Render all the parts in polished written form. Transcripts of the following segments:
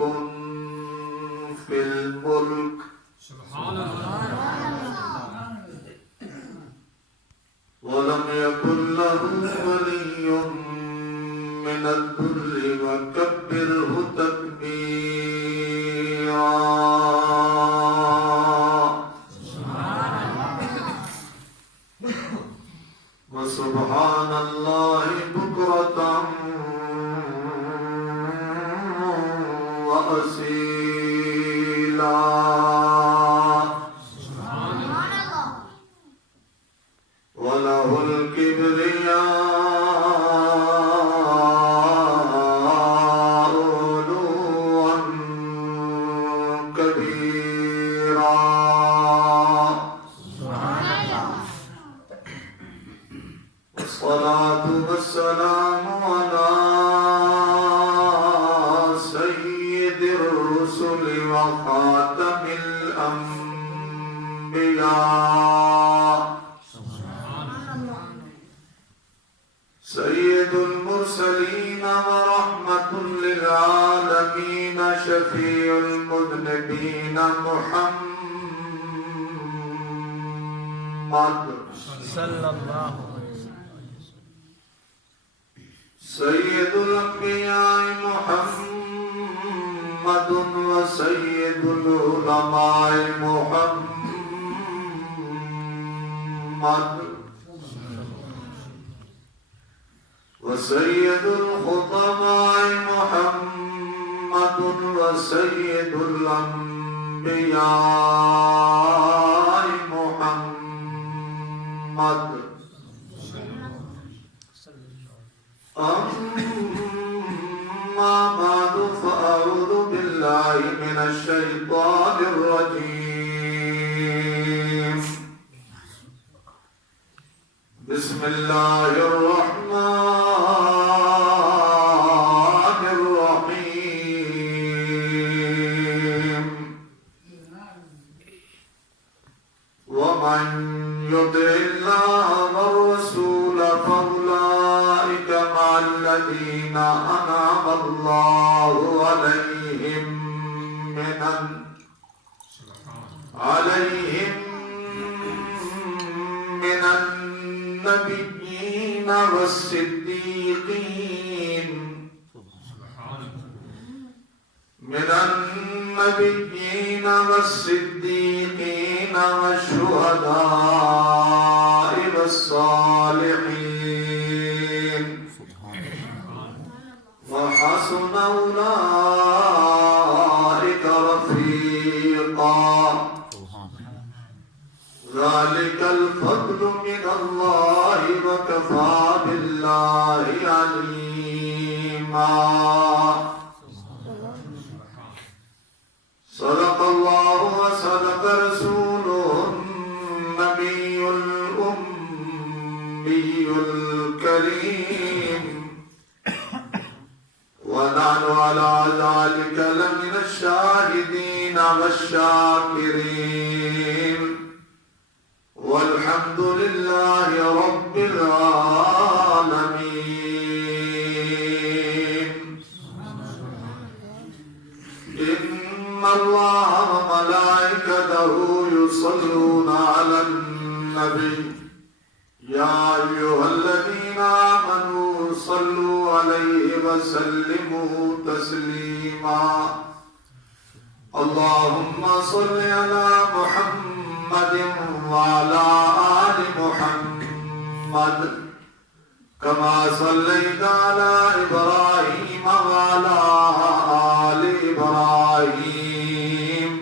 يكن في الملك سبحان الله ولم يكن له ولي من الذل وكبره تكبيرا وسبحان الله بكرة وأصيلا وله الكبرياء علوا كبيرا والصلاة والسلام على سيد الرسل وخاتم الأنبياء سيد المرسلين ورحمة للعالمين شفيع المذنبين محمد صلى الله سيد الأنبياء محمد وسيد العلماء محمد وسيد الخطباء محمد وسيد الأنبياء محمد أما بعد فأعوذ بالله من الشيطان الرجيم بسم الله الرحمن الرحيم ومن يطع الله والرسول فأولئك مع الذين أنعم الله عليهم من النبيين والصديقين والشهداء والصالحين وحسن أولئك رفيقا ذلك الفضل من الله وكفى بالله عليما صدق الله وصدق رسوله النبي الأمي الكريم ونحن على ذلك لمن الشاهدين والشاكرين والحمد لله رب العالمين إن الله وملائكته يصلون على النبي يا أيها الذين آمنوا صلوا عليه وسلموا تسليما اللهم صل على محمد وعلى آل محمد كما صليت على إبراهيم وعلى آل إبراهيم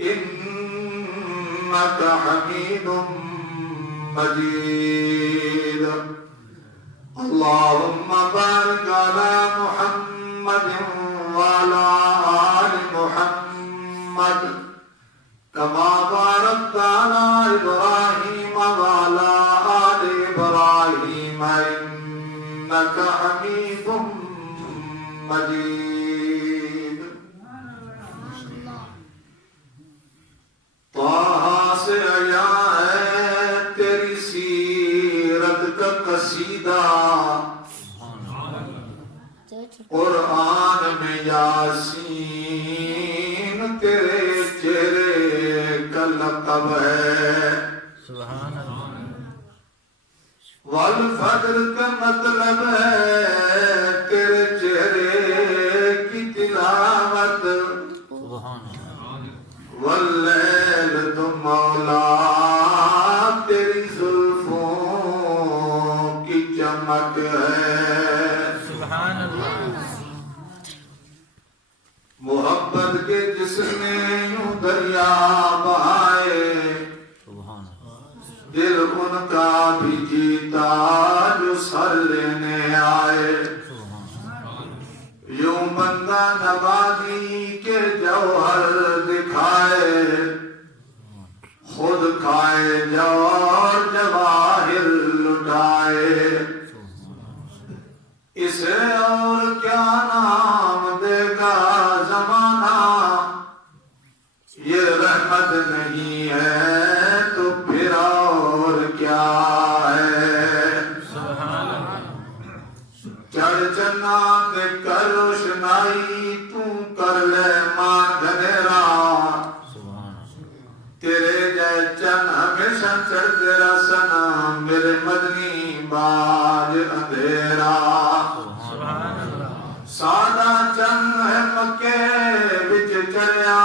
إنك حميد مجيد اللهم بارك على محمد وعلى آل محمد كما باركت على إبراهيم وعلى آل إبراهيم إنك حميد مجيد طه سے آیا ہے تیری سیرت کا قصیدہ قرآن میں یاسین تیرے چہرے کا لقب ہے، سبحان اللہ، والفجر کا مطلب ہے تیرے چہرے کی تلاوت، سبحان اللہ، واللیل تو مولا تیری زلفوں کی چمک ہے، سبحان اللہ، محبت کے جس نے یوں دریا بہائے، سبحان اللہ، دل ان کا بھی جیتا جو سر لینے آئے، یوں بندہ نوازی کے جوہر دکھائے، خود کھائے جوہر جواہر لٹائے، اسے اور کیا نام دے گا زمانہ، یہ رحمت نہیں ہے تو پھر اور کیا ہے، سبحان اللہ، چڑھ چنا کے کر روشنائی تو کر لے ماں گھنیرا، سبحان اللہ، تیرے جے چن ہمیشہ چڑھ تیرا سنا میرے مدنی باج اندھیرا، سبحان اللہ، سادہ چن ہے مکے بچ چڑھیا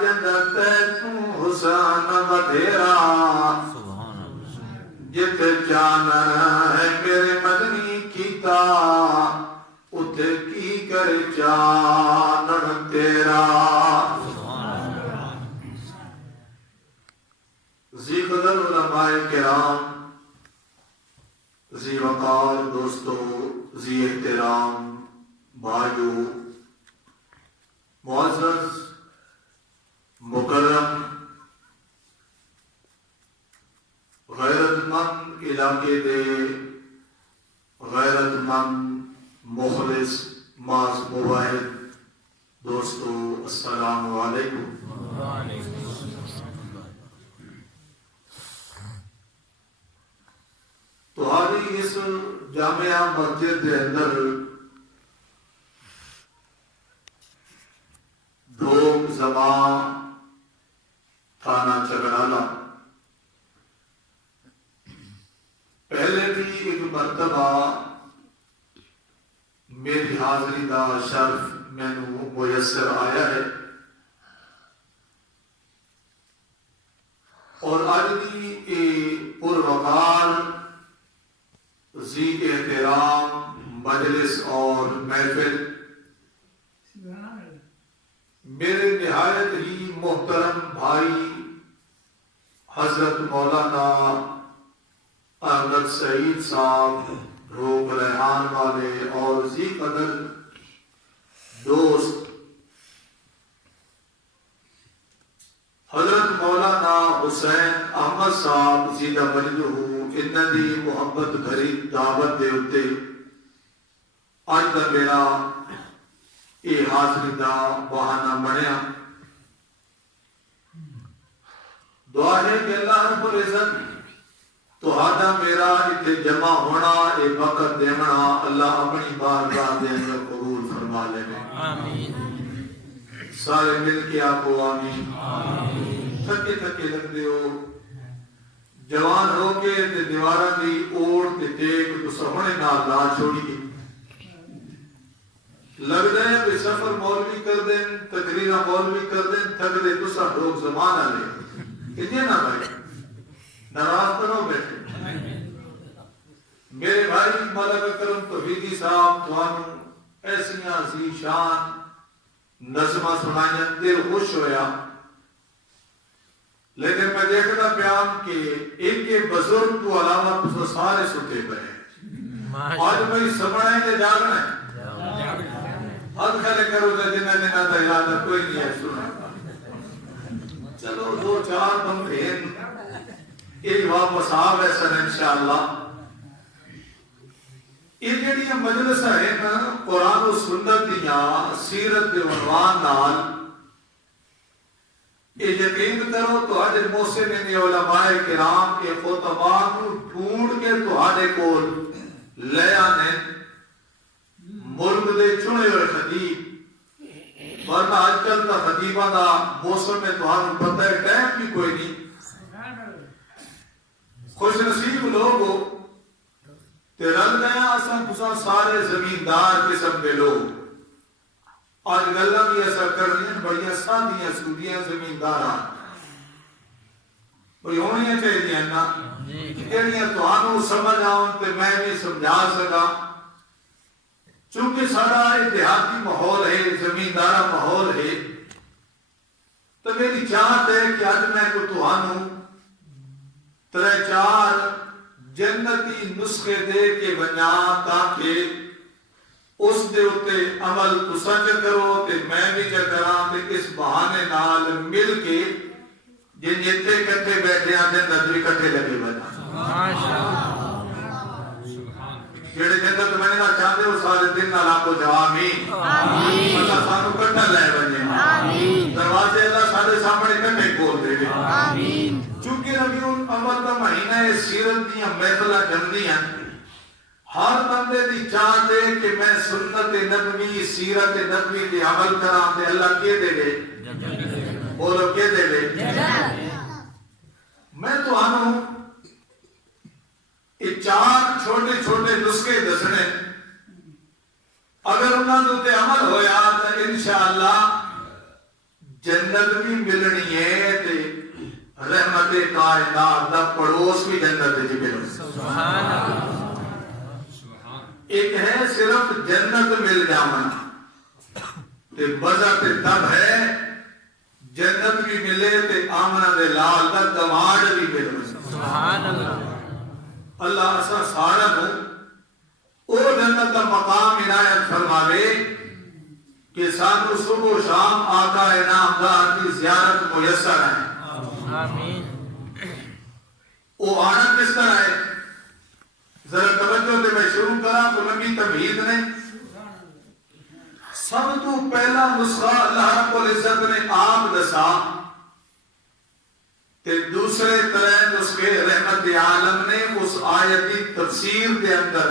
جنت تو حسن ودھیرا، سبحان اللہ، جتے چانن ہے میرے مدنی کیتا اتے کی کر چانن تیرا، سبحان اللہ، ذی قدر علماء کرام، ذی وقار دوستو، ذی احترام بھائیو، معزز مکرم غیرت مند علاقے دے غیرت مند مخلص معاذ مواحد دوستو، السلام علیکم۔ وعلیکم السلام، تہاڈی اس جامعہ مسجد دے اندر ڈھوک زبان تھانہ چگڑالہ پہلے بھی ایک مرتبہ میری حاضری دا شرف مینوں میسر آیا ہے، اور اج دی یہ پروقار ذی احترام مجلس اور محفل میرے نہایت ہی محترم بھائی حضرت مولانا احمد سعید صاحب روگ ریحان والے اور ذی قدر دوست حضرت مولانا حسین احمد صاحب زیدہ مجدہ انہاں دی محبت بھری دعوت دے اتے اج دا میرا یہ حاضری دا بہانہ بنیا، دعا ہے کہ اللہ رب العزت تہاڈا میرا اتنے جمع ہونا اے وقت دینا اللہ اپنی بارگاہ دے اندر قبول فرما لے، آمین، سارے مل کے آکو آمین۔ تھکے تھکے لگ دیو، جوان ہو کے تے دیواراں دی اوڑ تے ٹیک تو سہنے نال لا چھوڑی، لگ رہے ہیں سفر مولوی کر دیں، تقریرہ مولوی کر دیں، تھک دے تو سا لوگ زمان آلے اتنے نہ بھائی ناراض کرو بیٹھے۔ میرے بھائی مولا کرم توحیدی صاحب توانوں ایسیاں ذی شان نظمہ سنائیں دل خوش ہویا، لیکن میں دیکھتا پیام کہ ایک کے بزرگ تو علاوہ تو سارے ستے پہ آج بھائی سمڑائیں دے جاگنا ہے، حد کھلے کرو جا جنہ جنہ تا ارادہ کوئی نہیں ہے سنا، چلو دو چار بمبین ایک واپس آب ہے سر انشاءاللہ۔ یہ جڑی مجلس ہے نا قرآن و سنت دیا سیرت دے عنوان نال، یہ یقین کرو تو آج محسنین علماء کرام کے خطبان ڈھونڈ کے تو آدھے کو لے آنے ملک دے چنے ہوئے خطیب ورنہ آج کل کا خطیبہ دا موسم میں تو ہم پتہ ہے ٹائم بھی کوئی نہیں. خوش نصیب لوگ ہو تے رل گیا اساں تساں سارے زمیندار قسم کے لوگ. آج گلاں بھی ایسا کرنی بڑیاں سادیاں سودیاں زمینداراں بڑی ہونیاں چاہیے نا جہڑیاں تہانوں سمجھ آؤں تے میں بھی سمجھا سکا. چونکہ سارا دیہاتی ماحول ہے زمیندارا ماحول ہے تو میری چاہت ہے کہ اج میں کو تہانوں 3-4 جنتی نسخے دے کے بنا تاکہ اس دے اتے عمل تساں کرو تے میں بھی کراں تے اس بہانے نال مل کے جن جتے کٹھے بیٹھے ہیں جنت بھی کٹھے لگے بنا. جڑے جنت میں نہ چاہتے ہو سارے دن نال آپ کو آمین. اللہ سانو کٹھا لے بنے. دروازے اللہ سارے سامنے کٹھے کھول دے. چونکہ ربیع الاول کا مہینہ ہے سیرت دیاں محفلاں جمدیاں. ہر بندے دی چاہت ہے کہ میں سنت نبوی سیرت نبوی دی عمل کراں تے اللہ کے دے دے. بولو کے دے دے. میں تو آنوں یہ 4 چھوٹے چھوٹے نسخے دسنے اگر انہاں دے عمل ہویا تو انشاءاللہ جنت بھی ملنی ہے تے رحمت کائنات دا پڑوس بھی جنت دی ملنی. سبحان اللہ. ایک ہے صرف جنت مل جانا تے مزہ تے تب ہے جنت بھی ملے تے آمنہ دے لال دا دماغ بھی ملے. سبحان اللہ. اللہ اسا سارا نو او جنت دا مقام عنایت فرماوے کہ سانو صبح و شام آقا انعامدار کی زیارت میسر ہے. آمین. او آنا کس طرح ہے ذرا توجہ دے میں شروع کرا تو لمبی تمہید نے. سب تو پہلا نسخہ اللہ رب العزت نے آپ دسا تے دوسرے 3 نسخے رحمت عالم نے اس آیتی تفسیر دے اندر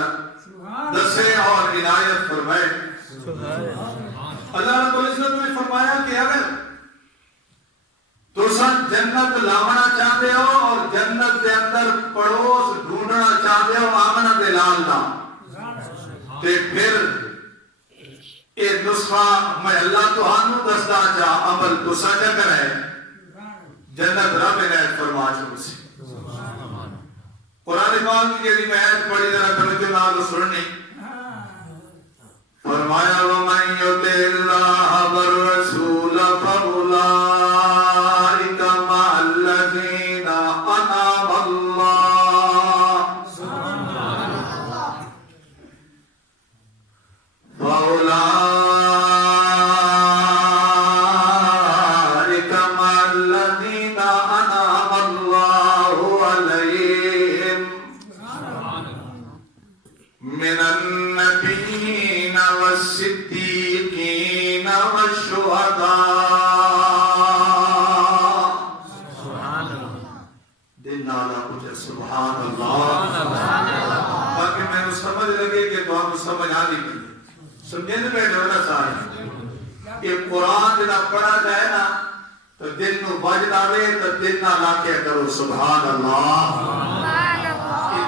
دسے اور عنایت فرمائے. اللہ رب العزت نے فرمایا کہ اگر تو سن جنت لاونا چاہتے ہو اور جنت دے اندر پڑوس ڈھونڈنا چاہتے ہو آمنہ دے لال دا تے پھر اے نسخہ میں اللہ تو آنو دستا چاہ عمل تو سجا کرے جنت رب عنایت فرما چکو سی. قرآن پاک کی جیلی میں آیت پڑھی ذرا توجہ نال سننی. فرمایا وَمَن يُطِعِ اللَّهَ وَالرَّسُولَ فَأُولَٰئِكَ مَعَ الَّذِينَ أَنْعَمَ اللَّهُ فَأُولَٰئِكَ مَعَ الَّذِينَ أَنْعَمَ اللَّهُ عَلَيْهِمْ مِنَ النَّبِيِّينَ والصديقين والشهداء. سبحان اللہ. دل نالا کچھ سبحان اللہ. باقی میں نے سمجھ لگے کہ تو ہم سمجھ آنی کی سمجھے نہیں بیٹھے ہونا سارے. یہ قرآن جنا پڑھا جائے نا تو دل نو بجد آوے تو دل نہ لاکے کرو سبحان اللہ.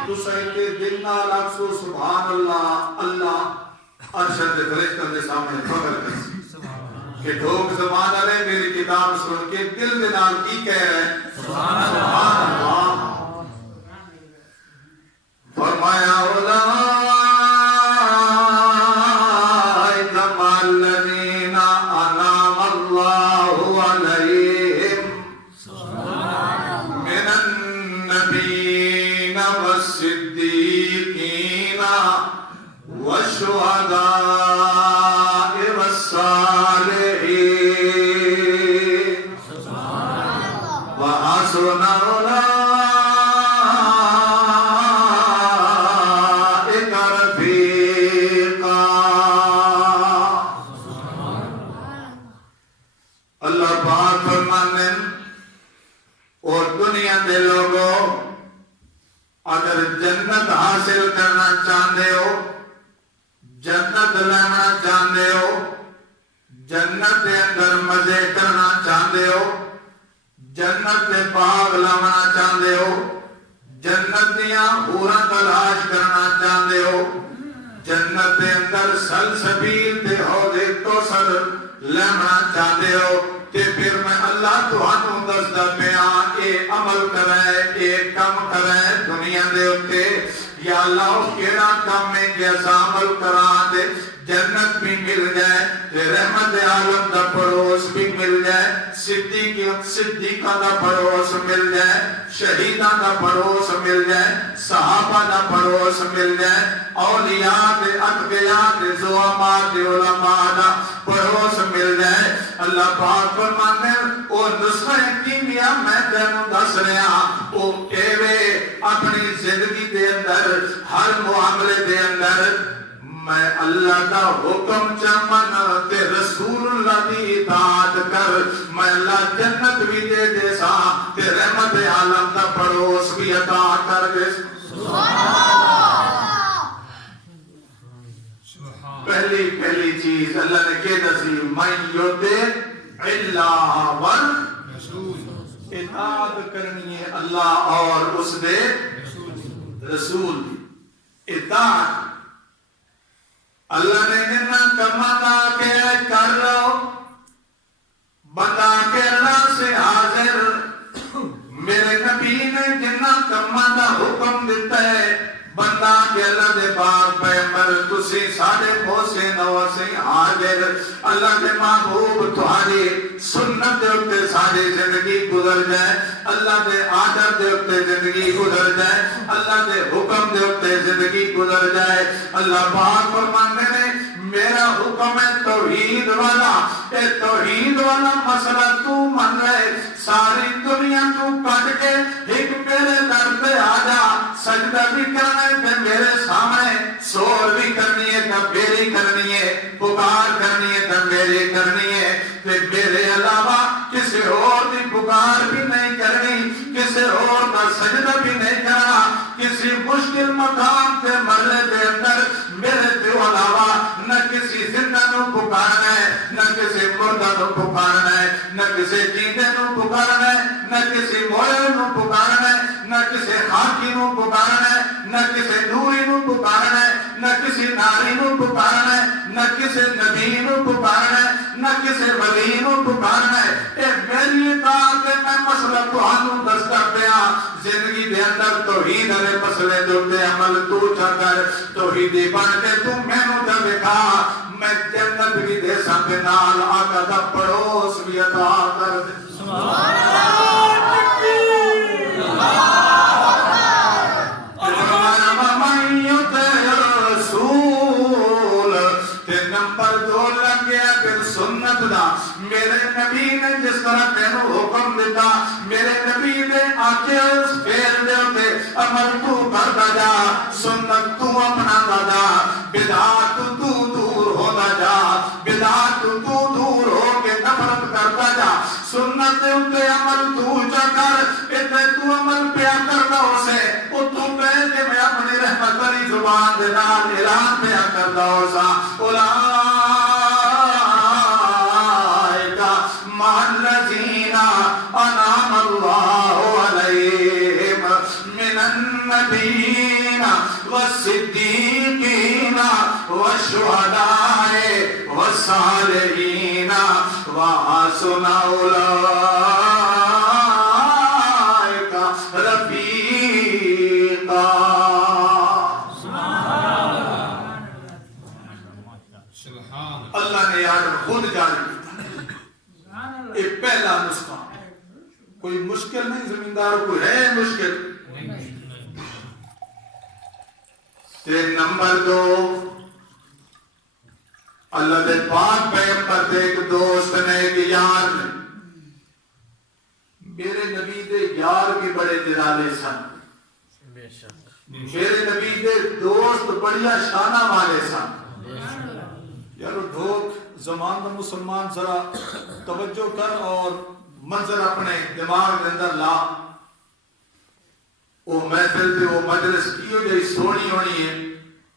تو سہتے دل نہ لاکسو سبحان اللہ. اللہ ارشد فرشتوں کے سامنے فخر کرسی کہ ڈھوک زبان علیہ میری کتاب سن کے دل دے نال کی کہہ رہے ہیں سبحان اللہ. فرمایا اولئک مع الذین انعم اللہ علیہم من النبیین والصدیقین والشهداء والصالحين وحسن أولئك رفيقا. اللہ پاک فرمانے اور دنیا دے لوگوں اگر جنت حاصل کرنا چاہتے ہو جنت لینا چاہتے ہو جنت جنت دے اندر مزے کرنا چاہتے ہو، جنت دے باغ لانا چاہتے ہو، جنت دیاں حوراں تلاش کرنا چاہتے ہو، جنت دے اندر سلسبیل تے حوض کوثر لینا چاہتے ہو، تے پھر میں اللہ تہانوں دسدا پیا اے عمل کرے، اے کم کرے دنیا دے اوتے، یا اللہ کیڑا کام ہے کہ اساں عمل کراں تے جنت بھی مل جائے تے رحمت عالم دا پڑوس بھی مل جائے، صدیقہ دا پڑوس مل جائے، شہیداں دا پڑوس مل جائے، صحابہ دا پڑوس مل جائے، اولیاء تے اتقیاء تے زعماء تے علماء دا پڑوس مل جائے۔ اللہ پاک فرماتے ہیں او نسخہ کیمیا میں تینوں دس رہا او ایوے اپنی زندگی دے اندر ہر معاملے دے اندر میں اللہ دا حکم چمن تے رسول اللہ دی اطاعت کر، میں اللہ جنت بھی دے دے سا تے رحمت عالم دا پڑوس بھی عطا کر دے۔ پہلی چیز اللہ نے کہہ دسی من یطع اللہ والرسول، اطاعت کرنی ہے اللہ اور اس دے رسول دی اطاعت۔ اللہ نے جنہ کمانا کے کر لو، بتا کے اللہ سے حاضر، میرے نبی نے جنہ کمانا حکم دیتا ہے بندہ کہ اللہ دے پاک پیغمبر تسی ساڑھے پوسے نو سے حاضر، اللہ دے محبوب تہاڈی سنت دے اتے ساڑھے زندگی گزر جائے، اللہ دے آدر دے اتے زندگی گزر جائے، اللہ دے حکم دے اتے زندگی گزر جائے۔ اللہ پاک فرماتے ہیں میرا حکم ہے توحید والا، اے توحید والا مسئلہ تو من رہے، ساری دنیا تو کٹ کے ایک میرے در پہ آجا، سجدہ بھی کرنا ہے تے میرے سامنے، سور بھی کرنی ہے تے میری کرنی ہے، پکار کرنی ہے تے میری کرنی ہے، تے میرے علاوہ کسی اور دی پکار بھی نہیں کرنی، کسی اور دا سجدہ بھی نہیں کرنا، کسی مشکل مقام تے مرلے دے اندر میرے تے علاوہ نہ کسی زندہ نو پکارنا ہے، نہ کسی مردہ نو پکارنا ہے، نہ کسی جیندے نو پکارنا ہے، نہ کسی موئے نو پکارنا ہے، نہ کسی خاکی نو پکارنا ہے، نہ کسی نوری نو پکارنا ہے، نہ کسی ناری نو پکارنا ہے، نہ کسی نبی نو پکارنا ہے، نہ کسی ولی نو پکارنا ہے۔ اے میری اطاعت میں مسئلہ تہانوں دستا پیا، زندگی دے اندر توحید والے مسئلے دے عمل تو چا کر، توحیدی بن کے تو مینوں تے دکھا، میں جنت بھی دے سکتے نال آقا دا پڑوس بھی عطا کر دے۔ سبحان اللہ۔ میرے نبی نے جس طرح تینوں حکم دیتا، میرے نبی نے آکے اس پھیر دے ہوتے عمل تو کرتا جا، سنت تو اپنا جا، بدعات تو دور ہوتا جا، بدعات تو دور ہو کے نفرت کرتا جا، سنت دے ہوتے عمل تو جا کر، اتنے تو عمل پیا کرتا ہو سے، وہ تو کہے کہ میں اپنی رحمت والی زبان دے نال اعلان پیا کرتا ہو سا، الذين أنعم الله عليهم من النبيين والصديقين والشهداء والصالحين وحسن أولئك رفيقا۔ اللہ نے یاد خود جاری کیا، یہ پہلا نسخہ، کوئی مشکل نہیں، زمیندار کوئی ہے مشکل۔ نمبر 2، اللہ دے پاک پیغمبر دے ایک دوست نے، ایک یار نے، میرے نبی دے یار بھی بڑے نرالے سن، میرے نبی دے دوست بڑیا شانہ والے سن۔ یارو ڈھوک زمان دا مسلمان ذرا توجہ کر اور منظر اپنے دماغ کے اندر لا، وہ محفل تے وہ مجلس کیوں جائی سونی ہونی ہے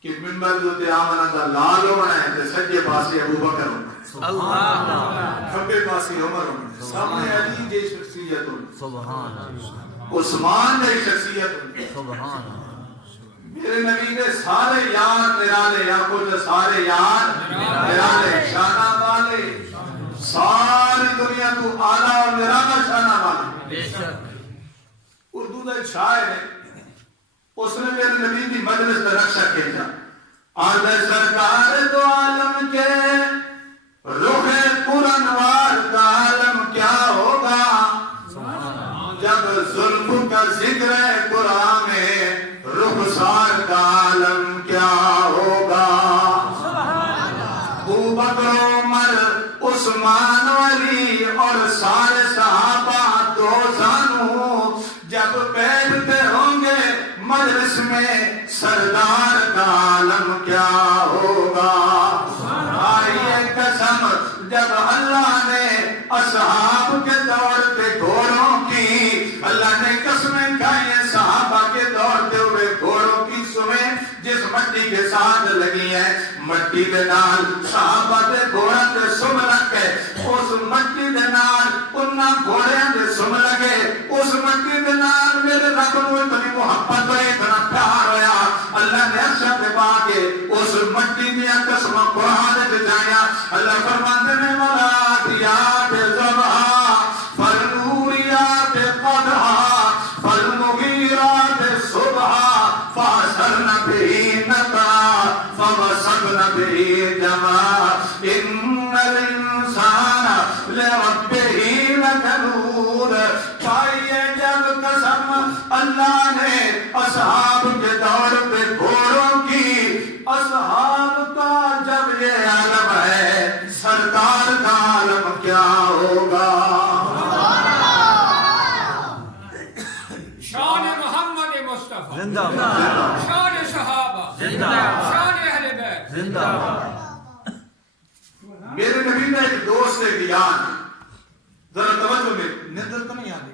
کہ منبر دے آمنہ دا لال ہونا ہے تے سجے پاسے ابو بکر ہونا ہے۔ اللہ کھبے پاسی عمر ہونے سامنے علی جی شخصیت ہونے سبحان اللہ عثمان جی شخصیت ہونے سبحان اللہ میرے نبی نے سارے یار نرالے یا کچھ سارے یار نرالے شانہ والے ساری دنیا تو آلہ اور نرالا شانہ والے بے شک اردو دا ایک شاعر ہے اس نے میرے نبی کی مجلس کا رکشہ کھینچا آدھے سرکار دو عالم کے رخ قرآنوار کا عالم کیا ہوگا جب ظلم کا ذکر قرآن میں رخسار کا عالم کیا ہوگا ابو بکر عمر عثمان علی اور سارے صحابہ دو زانو جب بیٹھتے ہوں گے مجلس میں سردار کا عالم کیا ہوگا آئیے قسم جب اللہ نے اصحاب کے دور پہ گھوڑوں کی اللہ نے قسمیں کھائی صحابہ کے دوڑتے ہوئے گھوڑوں کی سمیں جس مٹی کے ساتھ لگی ہے مٹی دے نال صحابہ دے گھوڑا دے سم لگے اس مٹی دے نال انہاں گھوڑیاں دے سم لگے اس مٹی دے نال میرے رب نو اتنی محبت ہوئی اتنا پیار ہویا اللہ نے عرشہ پہ باقے اس مٹی دیا قسم قرآن دے جایا اللہ فرماتے میں مرادیات زبہا فالنوریات قدہا فالمغیرات صبحا فاسرن بہی نقا فوسبن بہی جمع ان الانسان لربہی لکنور پائیے جب قسم اللہ نے اصحاب کے دور پہ گھوڑوں کی اصحاب کا جب یہ عالم ہے سرکار کا عالم کیا ہوگا شان محمد مصطفیٰ زندہ باد شان صحابہ زندہ باد شان اہل بیت زندہ باد میرے نبی نے ایک دوست ہے دیان ذرا توجہ میں نندر تو نہیں آتی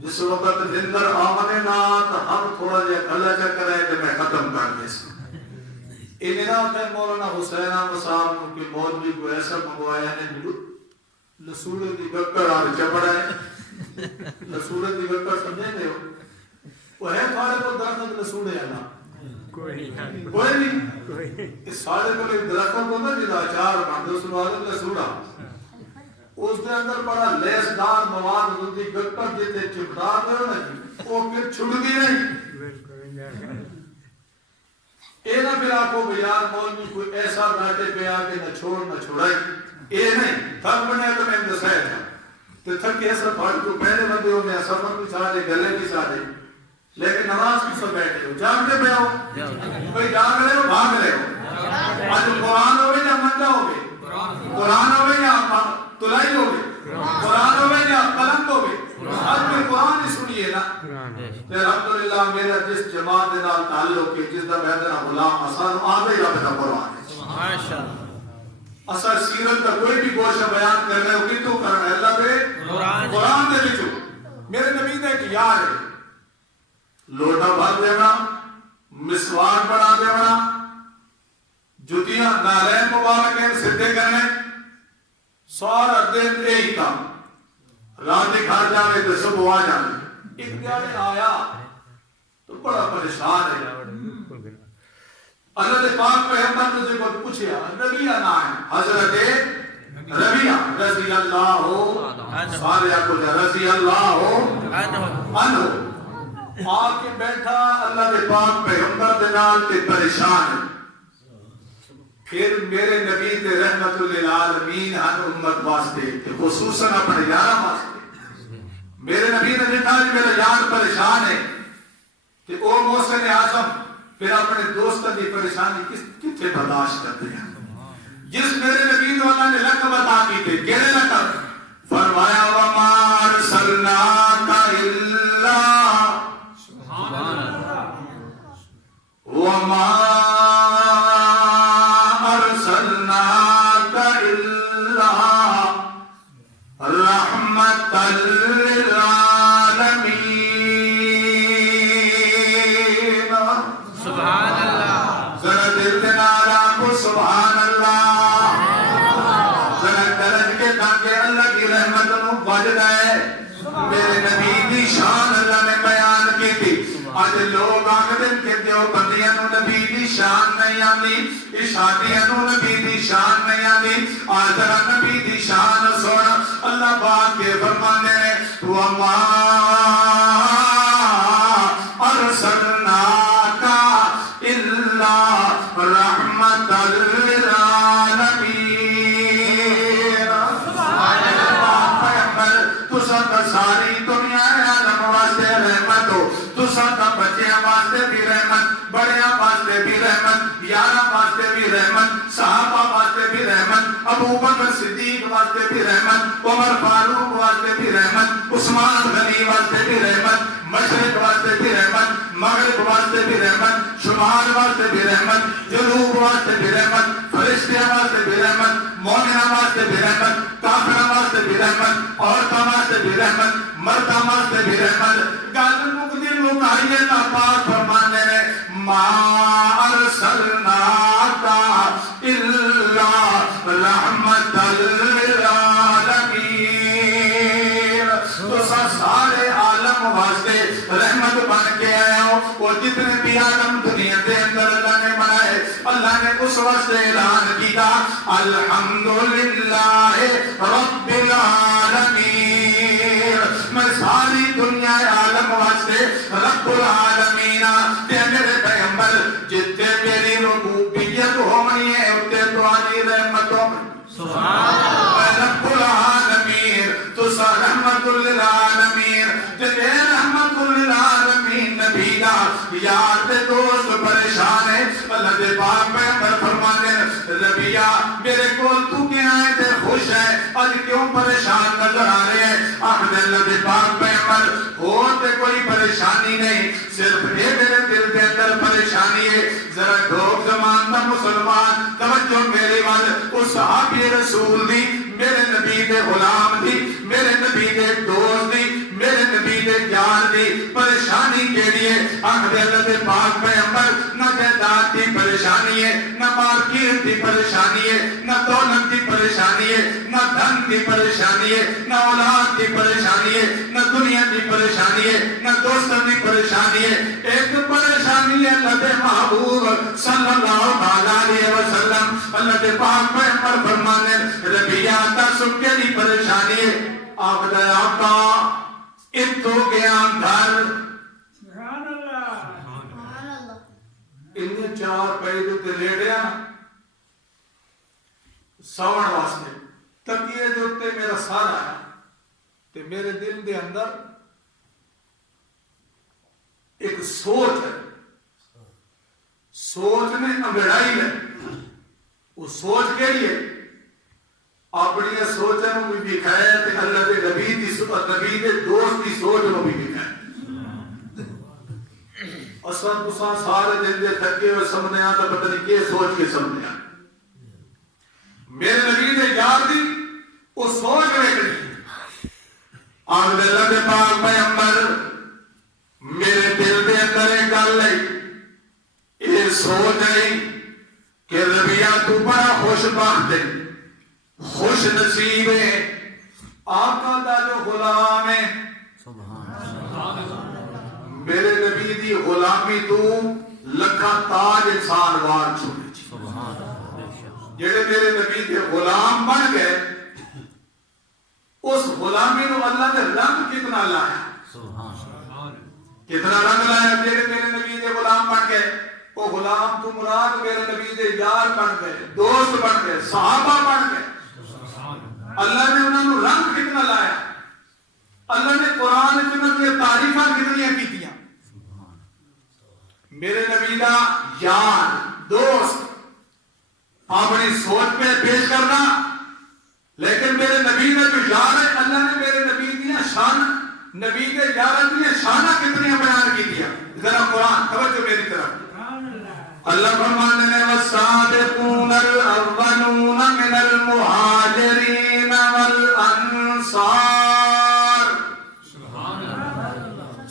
جس وقت نندر آمنے نا تو ہم تھوڑا جا کھلا جا کرے تو میں ختم کر دے سکتا انہیں نہ مولانا حسین احمد صاحب کی مولوی کو ایسا منگوایا نے لسوڑے دی گکڑ آر چپڑا ہے لسوڑے دی گکڑ سمجھے دے ہو وہ ہے تھوڑے کو درخت لسوڑے ہے نا کوئی نہیں اس ساڑے کو ایک درخت کو نا جدا چار باندھو سنوالے لسوڑا اس دے اندر بڑا لیسدار مواد ہوتی گکڑ جیتے چپڑا دے ہو نا جی وہ پھر چھڑتی نہیں اے نہ پھر آپ کو بیان مولوی کوئی ایسا گاٹے پہ آگے نہ چھوڑ نہ چھوڑائی اے نہیں تھک بنے تو میں دسائے تھا تو تھک کے ایسا پھاڑ کو پہلے بندے ہو میں سفر بھی سارے گلے بھی سارے لیکن نماز کی سب بیٹھے ہو جاگتے پہ آؤ کوئی جاگ رہے ہو بھاگ رہے ہو آج قرآن ہوئے یا منجا ہوئے قرآن ہوئے یا تلائی ہوئے قرآن ہوئے یا قلم ہوئے آج میں قرآن ہی سنیے نا پھر الحمدللہ میرا جس جماعت دے نال تعلق ہے جس دا میں دینا غلام حسن آدھے رب دا قرآن ہے اثر سیرت کا کوئی بھی گوشہ بیان کر رہے ہو کہ تو کرنا ہے اللہ پہ قرآن دے لکھو میرے نبی نے ایک یار ہے لوٹا بھر دینا مسواک بنا دینا جتیاں نالین مبارک ہیں سدھے کرنے سارا دن یہی کام رات گھر جانے تو صبح آ جانے ایک دیانے آیا تو بڑا پریشان ہے اللہ نے پاک پیغمبر نے سے کو پوچھا ربیہ نام ہے حضرت ربیہ رضی اللہ ہو سارے آپ کو رضی اللہ ہو عنہ آ کے بیٹھا اللہ نے پاک پیغمبر دے نال تے پریشان ہے پھر میرے نبی تے رحمت للعالمین ہن امت واسطے تے خصوصاً اپنے یارہ واسطے میرے نبی نے لکھا کہ میرا یار پریشان ہے کہ او محسن اعظم پھر اپنے دوستوں کی پریشانی کتنے برداشت کرتے ہیں جس میرے نبی نے اللہ نے لقب عطا کی تھے کہنے لقب فرمایا وما ارسلناک الا سبحان اللہ وما ارسلناک الا رحمت للعالمین سبحان اللہ ذرا دل کے نعرہ کو سبحان اللہ تاکہ اللہ کی رحمت نو وجدا ہے میرے نبی دی شان اللہ نے بیان کی تھی آج لوگ آگے کہ دیو بندیاں نو نبی دی شان نہیں آنی اشادیاں نو نبی دی شان نہیں آنی آج نبی دی شان سونا اللہ پاک کے فرمانے ہیں وَمَا أَرْسَلْنَاكَ إِلَّا رَحْمَةً لِلْعَالَمِينَ تُسا تا ساری دنیا عالم واسطے رحمت ہو تُسا تا بچیاں واسطے بھی رحمت بڑیاں واسطے بھی رحمت یارہ واسطے بھی رحمت صحابہ واسطے بھی رحمت ابو بکر صدیق واسطے بھی رحمت عمر فاروق واسطے بھی رحمت عثمان غنی واسطے بھی رحمت مشرق واسطے بھی رحمت مغرب واسطے بھی رحمت شمال واسطے بھی رحمت جنوب واسطے بھی رحمت فرشتیاں واسطے بھی رحمت مومنہ واسطے بھی رحمت کافرہ واسطے بھی رحمت عورتہ واسطے بھی رحمت مردہ واسطے بھی رحمت گل مقدر مقایہ تا پاک فرمانے نے ما ارسلناک الا رحمت للعالمین تو سارے عالم واسطے رحمت بن کے آیا ہو اور جتنے بھی عالم دنیا دے اندر اللہ نے بنائے اللہ نے اس واسطے اعلان کیا الحمدللہ رب العالمین میں ساری دنیا عالم واسطے رب العالمین تے میرے پیغمبر جتنے میری ربوبیت ہونی ہے اتنے تو آنی رحمت ہونی سبحان اللہ رب العالمین تو سا رحمت للعالمین جنہیں رحمت للعالمین نبی دا یار دے دوست پریشان ہے اللہ دے باپ پیغمبر فرمانے ربیہ میرے کول تو کیا آئے تے خوش ہے آج کیوں پریشان نظر آ رہے ہیں آخر اللہ دے باپ پیغمبر ہوتے کوئی پریشانی نہیں صرف یہ میرے دل دے اندر پریشانی ہے ذرا ڈھوک زمان دا مسلمان توجہ میرے وال اس صحابی رسول دی میرے نبی دے غلام دی میرے نبی دے دوست دی میرے نبی دے یار دی پریشانی کے لیے آخر اللہ دے پاک پیغمبر نہ جائیداد دی پریشانی ہے نہ مارکیٹ دی پریشانی ہے نہ دولت دی پریشانی ہے نہ دھن دی پریشانی ہے نہ اولاد دی پریشانی ہے نہ دنیا دی پریشانی ہے نہ دوستوں دی پریشانی ہے ایک پریشانی ہے اللہ دے محبوب صلی اللہ علیہ وسلم اللہ دے پاک پیغمبر فرمانے ربیہ ترسو کیلی پریشانی ہے آپ دے آقا اتو گیا گھر سبحان اللہ انہیں چار پیدے تے لیڑیا سوڑ واسطے تکیے جو تے میرا سارا ہے تے میرے دل دے اندر ایک سوچ ہے سوچ میں انگڑائی ہے وہ سوچ کے لیے اپنی سوچیں بھی دکھائے تے اللہ دے نبی دی نبی دے دوست دی سوچ میں بھی دکھائے اصلا تساں سارے دن دے تھکے ہوئے سمجھنے آتا پتہ نہیں کیا سوچ کے سمجھنے آتا میرے نبی دے یار دی وہ سوچ رکھنی آمد اللہ دے پاک پیغمبر میرے دل دے اندر ایک گل ہے یہ سوچ ہے کہ ربیہ تو بڑا خوش بخت ہے خوش نصیب ہے آقا دا جو غلام ہے میرے نبی دی غلامی تو لکھا تاج انسان وار چھوڑے جڑے میرے نبی کے غلام بن گئے اس غلامی نو اللہ نے رنگ کتنا لایا کتنا رنگ لایا جڑے میرے نبی کے غلام بن گئے وہ غلام تو مراد میرے نبی کے یار بن گئے دوست بن گئے صحابہ بن گئے اللہ نے انہوں نے رنگ کتنا لایا اللہ نے قرآن میں کی تعریفہ کتنی کیتیاں میرے نبی دا یار دوست اپنی سوچ پہ پیش کرنا لیکن میرے نبی دا جو یار ہے اللہ نے میرے نبی دیا شان نبی کے یار دیا شانہ کتنی بیان کی دیا ذرا قرآن توجہ میری طرف اللہ فرمانے نے والسابقون الاولون من المہاجرین والانصار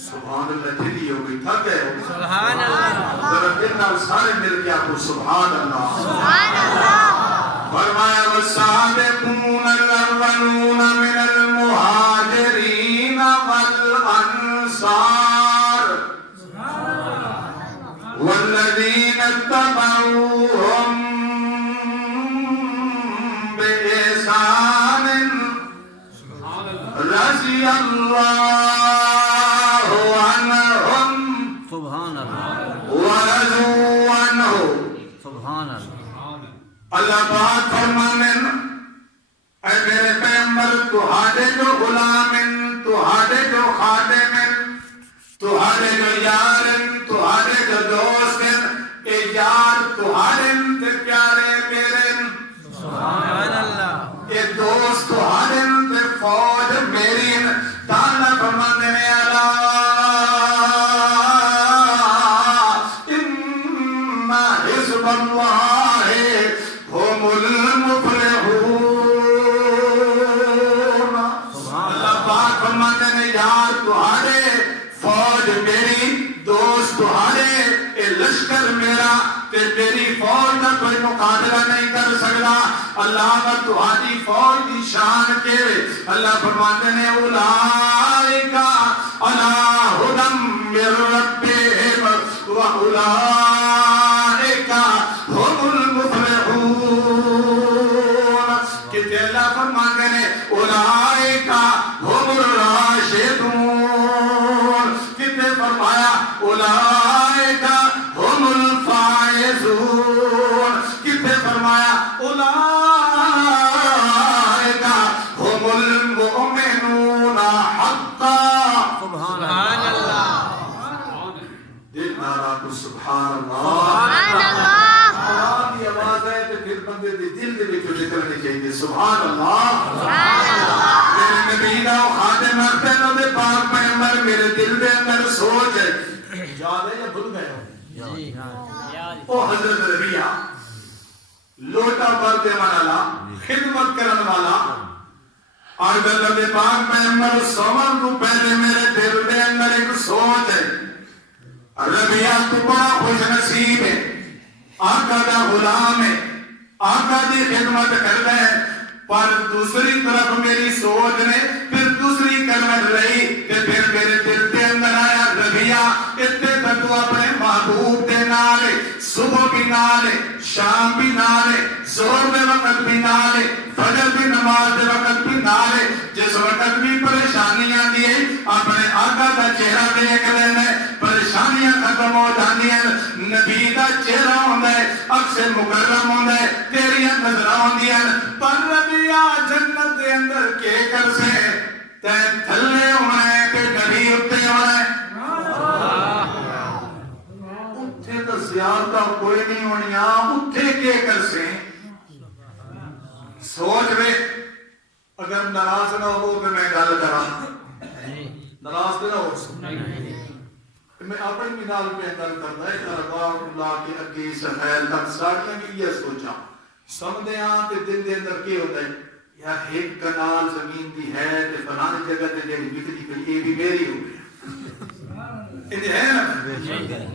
سبحان اللہ جلی ہو گئی تھا کہ سبحان اللہ ذرا جنہ سارے مل کے آپ کو سبحان اللہ سبحان اللہ فرمایا والسابقون الاولون رضی اللہ عنہم سبحان اللہ ورضوا عنہ. سبحان اللہ اللہ پاک فرمانے اے میرے پیغمبر تہاڈے جو غلام تہاڈے جو خادم تہاڈے جو یار تہاڈے جو دوست اے یار تہاڈے تے پیارے میرے سبحان اللہ اے دوست تہاڈے تے فوج میری تعالیٰ فرمانے میں اللہ ان حزب اللہ هم المفلحون. اللہ پاک فرماتے ہیں یار تہاڈے فوج میری دوست تہاڈے اے لشکر میرا تے میری فوج کا کوئی مقابلہ نہیں کر سکتا. اللہ کا تہاڈی فوج کی شان کے اللہ فرماتے ہیں اولئک علی ھدی من ربہم واولئک هم المفلحون. کہ اللہ فرماتے ہیں اولئک هم الراشدون. کتنے فرمایا اولئک هم الفائزون. کتنے فرمایا اولئک هم المؤمنون حقا. سبحان اللہ دیکھنا آپ سبحان اللہ. سبحان اللہ آواز کی آواز ہے تو پھر بندے دے دل دے وچ نکلنی چاہیے. سبحان اللہ. میرے نبی دا خادم اکھتے نو دے پاک پیغمبر میرے دل دے اندر سوچ ہے یاد ہے یا بھول گئے ہو؟ جی او حضرت ربیہ لوٹا بھر دے والا خدمت کرن والا اور اللہ دے پاک پیغمبر سومن کو پہلے میرے دل دے اندر ایک سوچ ہے ربیہ تو بڑا خوش نصیب ہے آقا دا غلام ہے آقا دی خدمت کرتا ہے پر دوسری طرف میری سوچ نے پھر دوسری کرمت رہی کہ پھر میرے دل کے اندر آیا ربیہ اتنے تک تو اپنے محبوب دے نالے صبح بھی نالے شام بھی نالے زور دے وقت بھی نالے فجر بھی نماز دے وقت بھی نالے جس وقت بھی پریشانیاں دیئے اپنے آقا دا چہرہ دیکھ لینے پریشانیاں ختم ہو جانی ہیں نبی دا چہرہ ہوندہ ہے اکثر مکرم ہوندہ ہے تیریاں نظرہ ہوندی ہیں پر ربیہ جنت دے اندر کے کر سے تے تھلے ہونے تے نبی اتے ہونے اتے تو زیادہ کوئی نہیں ہونیا اتے کے کر سے سوچ میں اگر ناراض نہ ہو تو میں گل کراں ناراض نہ ہو میں اپنی مثال پہ گل کرنا ہے دربار اللہ کے اگے سفید تک ساڑیاں بھی یہ سوچا سمجھے ہاں تے دل دے اندر کی ہوتا ہے یار ایک کنال زمین دی ہے تے فلانی جگہ تے جڑی بکری پئی یہ بھی میری ہو گئی یہ ہے نا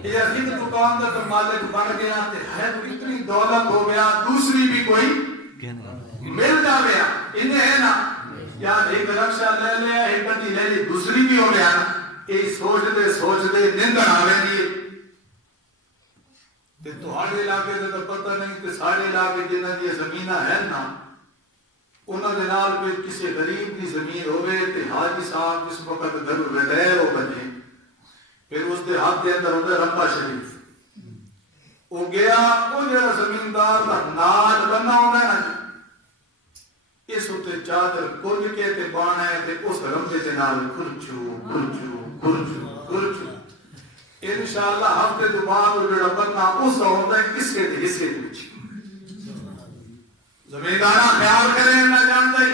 یہ عزیز دکان دا تو مالک بن گیا تے ہے تو اتنی دولت ہو گیا دوسری بھی کوئی مل جا گیا انہیں ہے نا یار ایک رکشہ لے لیا ایک گڈی لے لی دوسری بھی ہو گیا نا یہ سوچتے نندر آوے دیئے تے تہاڈے علاقے دے تو پتہ نہیں تے سارے علاقے جنہاں دی زمیناں ہے نا انہاں دے نال کوئی کسی غریب دی زمین ہوے تے حاجی صاحب جس وقت گھر ریٹائر ہو بنے پھر اس دے ہاتھ دے اندر ہوندا رمبا شریف او گیا او جڑا زمیندار دا نال بننا ہوندا ہے نا اس اتے چادر کھل کے تے بانا ہے تے اس رمبے دے نال کھرچو انشاءاللہ ہفتے تو بعد وہ جڑا بننا اس کا ہوتا ہے کس کے حصے وچ زمیندارا خیال کریں نہ جانتا ہی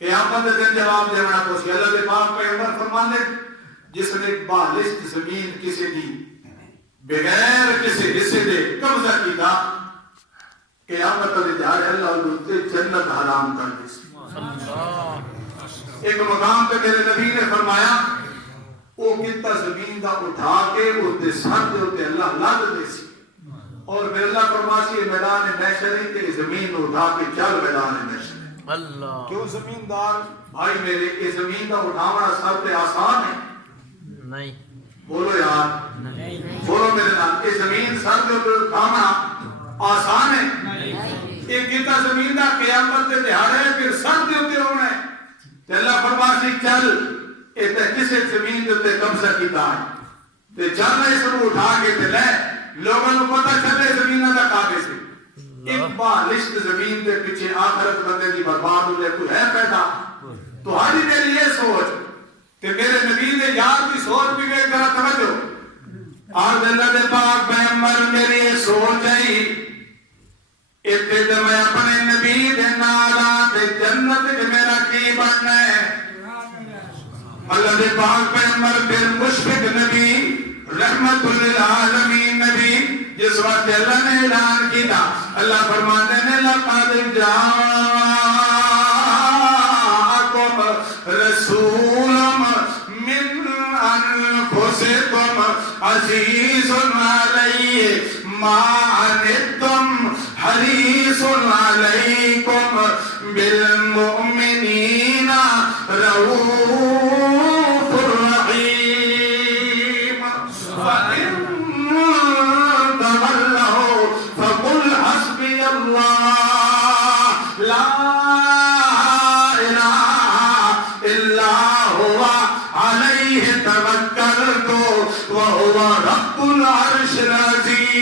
قیامت دے دن جواب دینا تو سی اللہ دے پاک پیغمبر فرماندے جس نے بالشت زمین کسی دی بغیر کسی حصے دے قبضہ کیتا قیامت دے جہاں اللہ تے جنت حرام کر دی. ایک مقام پہ میرے نبی نے فرمایا وہ کتا زمین دا اٹھا کے وہ دے سر دے ہوتے اللہ لاد دے سی اور میرے اللہ فرماسی میدان محشری کے زمین اٹھا کے چل میدان محشری اللہ کیوں زمیندار بھائی میرے یہ زمین دا اٹھاونا سب تے آسان ہے نہیں بولو یار نہیں بولو میرے نام یہ زمین سر دے اٹھاونا آسان ہے ایک کتا زمین دا قیامت دے دہاڑے پھر سر دے ہوتے ہونا ہے اللہ فرما سی چل اتے کسے زمین تے قبضہ کیتا ہے تے چل اس کو اٹھا کے تے لے لوگوں کو پتہ چلے زمین دا قابل سی ایک بالشت زمین دے پیچھے آخرت بندے دی برباد ہو جائے کوئی ہے پیدا تو ہاری میری یہ سوچ کہ میرے نبی نے یار کی سوچ بھی میں کرا توجہ اور اللہ دے پاک پیغمبر میری یہ سوچ ہے اتنے تے میں اپنے نبی دے نالا تے جنت کے میرا کی بننا ہے اللہ دے پاک پیغمبر پھر مشفق نبی رحمت للعالمین نبی جس وقت اللہ نے اعلان کیا اللہ فرماتے ہیں لقد جاءکم رسول من انفسکم عزیز علیہ ما عنتم حریص علیکم بالمؤمنین رؤوف رحیم وَإِن تولوا فقل حسبي الله لا إله إلا هو عليه توكلت وهو رب العرش العظيم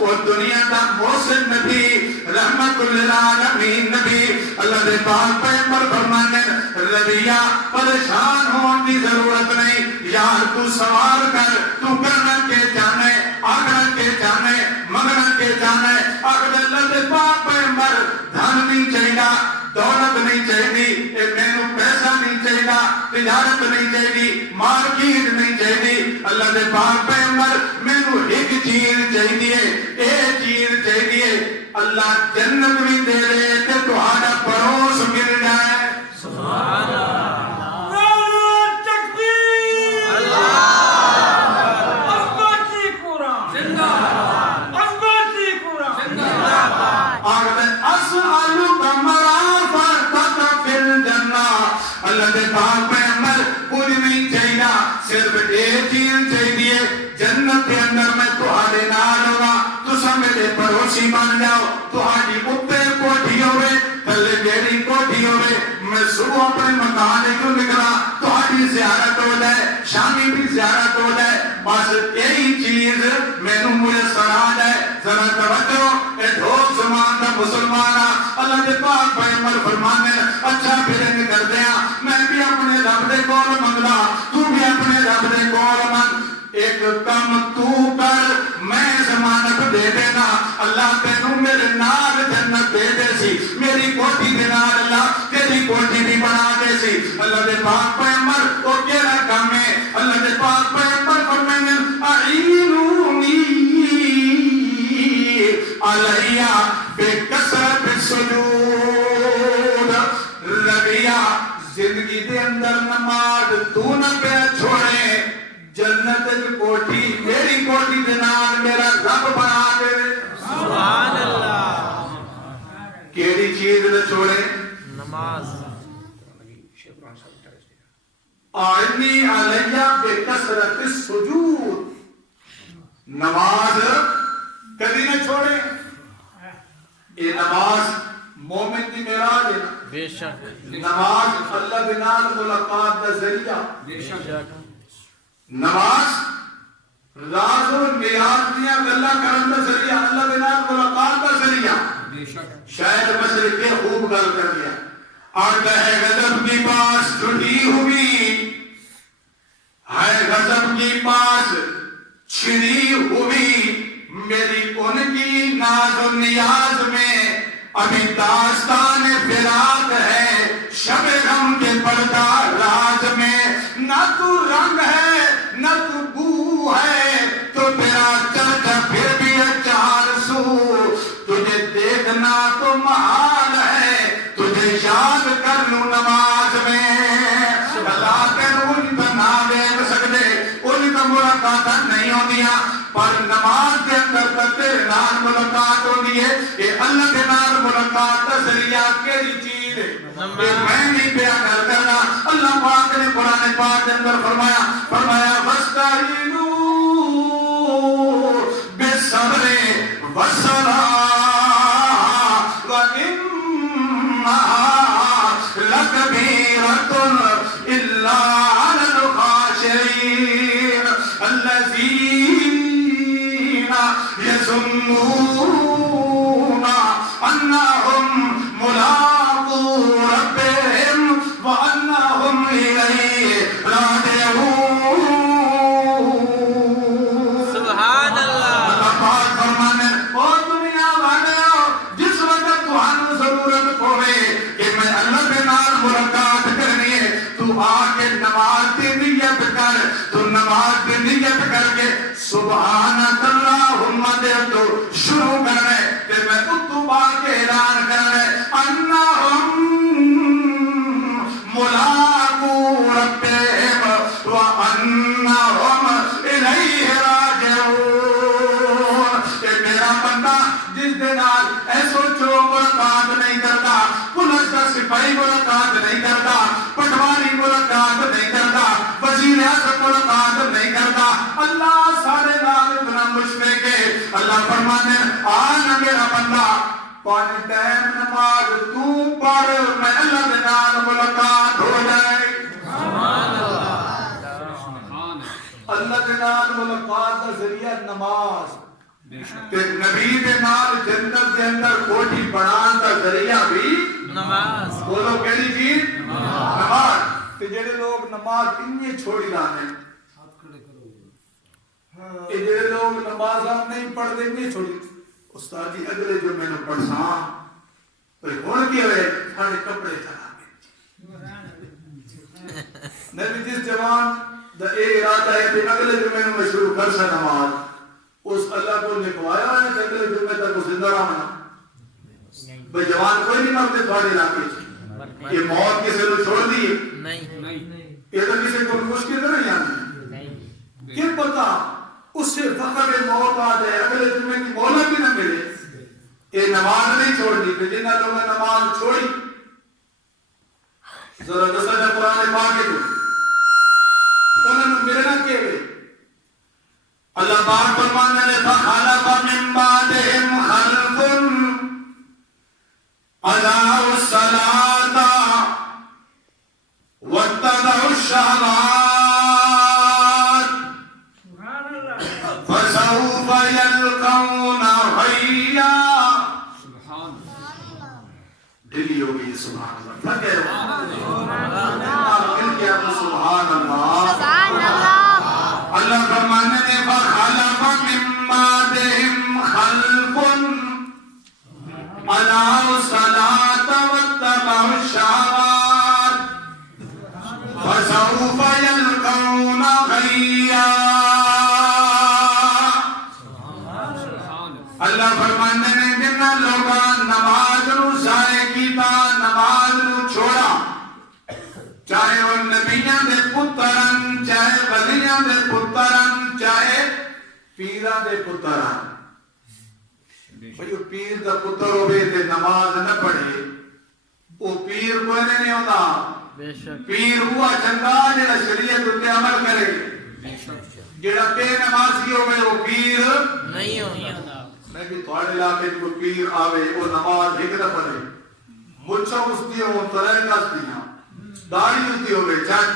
والدنيا دا محسن نبی رحمت للعالمین نبی اللہ دے پاک پیغمبر فرمانے ربیہ پریشان ہون کی ضرورت نہیں یار تو سوال کر تو کرنا کے جانے آگرہ کے جانے مغرہ کے جانے اگر اللہ دے پاک پیغمبر دھن نہیں چاہیے دولت نہیں چاہیے مینو پیسہ نہیں چاہیے تجارت نہیں چاہیے مارکیٹ نہیں چاہیے اللہ دے پاک پیغمبر مینو ایک چیز چاہیے ایک چیز چاہیے اللہ جنت بھی دے رہے تے تہاڈا پڑوس مل جائے سبحان اللہ نعرہ تکبیر اللہ ازباتی قرآن زندہ باد ازباتی قرآن زندہ باد اور اسألک مرافقۃ فی الجنہ اللہ دے پاک پیغمبر کچھ نہیں چاہیے صرف ایک چیز چاہیے جنت کے اندر میں تہاڈے نال ہوا تساں میرے پڑوسی بن جاؤ تہاڈی اوپر کوٹھی ہوے تھلے میری کوٹھی ہوے میں صبح اپنے مکان کو نکلا تہاڈی زیارت ہو جائے شامی بھی زیارت ہو جائے بس یہی چیز مینوں میسر آ جائے ذرا توجہ اے ڈھول زمان دا مسلمان اللہ دے پاک پیغمبر فرمانے اچھا پھر انج کردے ہاں میں بھی اپنے رب دے کول منگدا تو بھی اپنے رب دے کول منگ ایک کم تو کر میں ضمانت دے دینا اللہ تینوں میرے نال جنت دے دے سی میری کوٹھی دے نال اللہ تیری کوٹھی بھی بنا دے سی اللہ دے پاک پیغمبر او کیڑا کام ہے اللہ دے پاک پیغمبر فرمانے اعینونی علیہ بکثرت السجود ربیہ زندگی دے اندر نماز تو نہ پہ چھوڑے جنت کی کوٹھی میری کوٹھی دے نال میرا رب بنا دے سبحان اللہ کیڑی چیز نہ چھوڑے نماز اعنی علیہ بکثرت السجود نماز کبھی نہ چھوڑے یہ نماز مومن کی معراج ہے بے شک نماز اللہ دے نال ملاقات دا ذریعہ بے شک نماز راز و نیاز دیا گلا کرن دا ذریعہ اللہ دے نال ملاقات دا ذریعہ شاید مشرق کے خوب گل کر دیا اور ہے غضب کی پاس چھٹی ہوئی ہے غضب کی پاس چھڑی ہوئی میری ان کی ناز و نیاز میں ابھی داستان فراق ہے شب غم کے پردہ راز میں نہ تو رنگ ہے نہ تو بو ہے تو تیرا چرچا پھر بھی چار سو تجھے دیکھنا تو محال ہے تجھے یاد کر لوں نماز میں اللہ تینوں ان کا نام دیکھ سکتے ان کا ملاقات نہیں ہوندیاں پر نماز کے اندر تیرے نال ملاقات ہوندی ہے یہ اللہ کے نال ملاقات کا ذریعہ کیڑی چیز ہے یہ میں نہیں بیان کرنا اللہ پاک نے قرآن پاک کے اندر فرمایا وَاسْتَعِينُوا بِالصَّبْرِ وَالصَّلَاةِ وَإِنَّهَا لَكَبِيرَةٌ يظنون أنهم ملاقو ربهم وأنهم إليه راجعون سبحان اللہ اللہ پاک فرمانے اور دنیا والے جس وقت تمہاری ضرورت پڑے کہ میں اللہ کے نال ملاقات کرنی ہے تو آ کے نماز کی نیت کر تو نماز کی نیت کر کے سبحانک اللہم دے تو شروع کرنے کہ میں اتبا کے اعلان کرنے انہم ملاقو ربہم وانہم الیہ راجعون کہ میرا بندہ جس دنال ایسو چو ملاقات نہیں کرتا پولیس کا سپاہی ملاقات نہیں کرتا پٹواری ملاقات نہیں کرتا وزیر اعظم ملاقات نہیں کرتا اللہ سارے نال اتنا مشفق ہے اللہ فرماتے ہیں آنا میرا بندہ پانی ٹائم نماز تو پڑھ میں اللہ کے نال ملاقات ہو جائے اللہ کے نال ملاقات کا ذریعہ نماز کہ نبی کے نال جنت کے اندر کوٹھی بنان کا ذریعہ بھی نماز بولو کیڑی چیز نماز کہ جڑے لوگ نماز انہیں چھوڑی لانے کہ جڑے لوگ نماز نہیں پڑھتے انہیں چھوڑی استاد جی اگلے جو میں نے پڑھساں پر ہون کی ہوئے ساڑھے کپڑے چلا نبی جس جوان دا اے ارادہ ہے کہ اگلے جو میں نے شروع کر سا نماز اس اللہ کو لکھوایا ہے کہ اگلے جو میں تک وہ زندہ رہنا بھئی جوان کوئی نہیں مرتے تھوڑے علاقے یہ موت کسی نے چھوڑ دی نہیں یہ تو کسی کو مشکل تو نہیں آنے کیا پتا اس سے وقت موت آ جائے اگلے جمعے کی مولا بھی نہ ملے یہ نماز نہیں چھوڑ دی کہ جنہ لوگوں نے نماز چھوڑی ذرا دسا جا قرآن پاک ہے انہوں نے ملنا کیے ہوئے اللہ پاک فرمانے نے فَخَلَفَ مِن بَعْدِهِمْ خَلْفٌ أَضَاعُوا الصَّلَاةَ وَاتَّبَعُوا الشَّهَوَاتِ فَسَوْفَ يَلْقَوْنَ غَيًّا دلی ہوگی سبحان اللہ پھٹے سبحان اللہ اللہ فرمانے نے فَخَلَفَ مِن بَعْدِهِمْ خَلْفٌ أَضَاعُوا الصَّلَاةَ وَاتَّبَعُوا الشَّهَوَاتِ فَسَوْفَ يَلْقَوْنَ غَيًّا اللہ فرمانے نے جنہ لوگاں نماز نو ضائع کیتا نماز نو چھوڑا چاہے وہ نبیاں دے پترن چاہے ولیاں دے پترن چاہے پیراں دے پترن بھئی وہ پیر دا پتر ہوئے تے نماز نہ پڑھے وہ پیر کوئی نہیں ہوتا پیر ہوا چنگا جڑا شریعت اتے عمل کرے جڑا بے نمازی ہوئے وہ پیر نہیں ہوتا میں بھی تھوڑے علاقے جو پیر آوے وہ نماز ایک نہ پڑھے مچھا اس دی ہوں ترین کس دیاں داڑھی اس دی ہوئے چٹ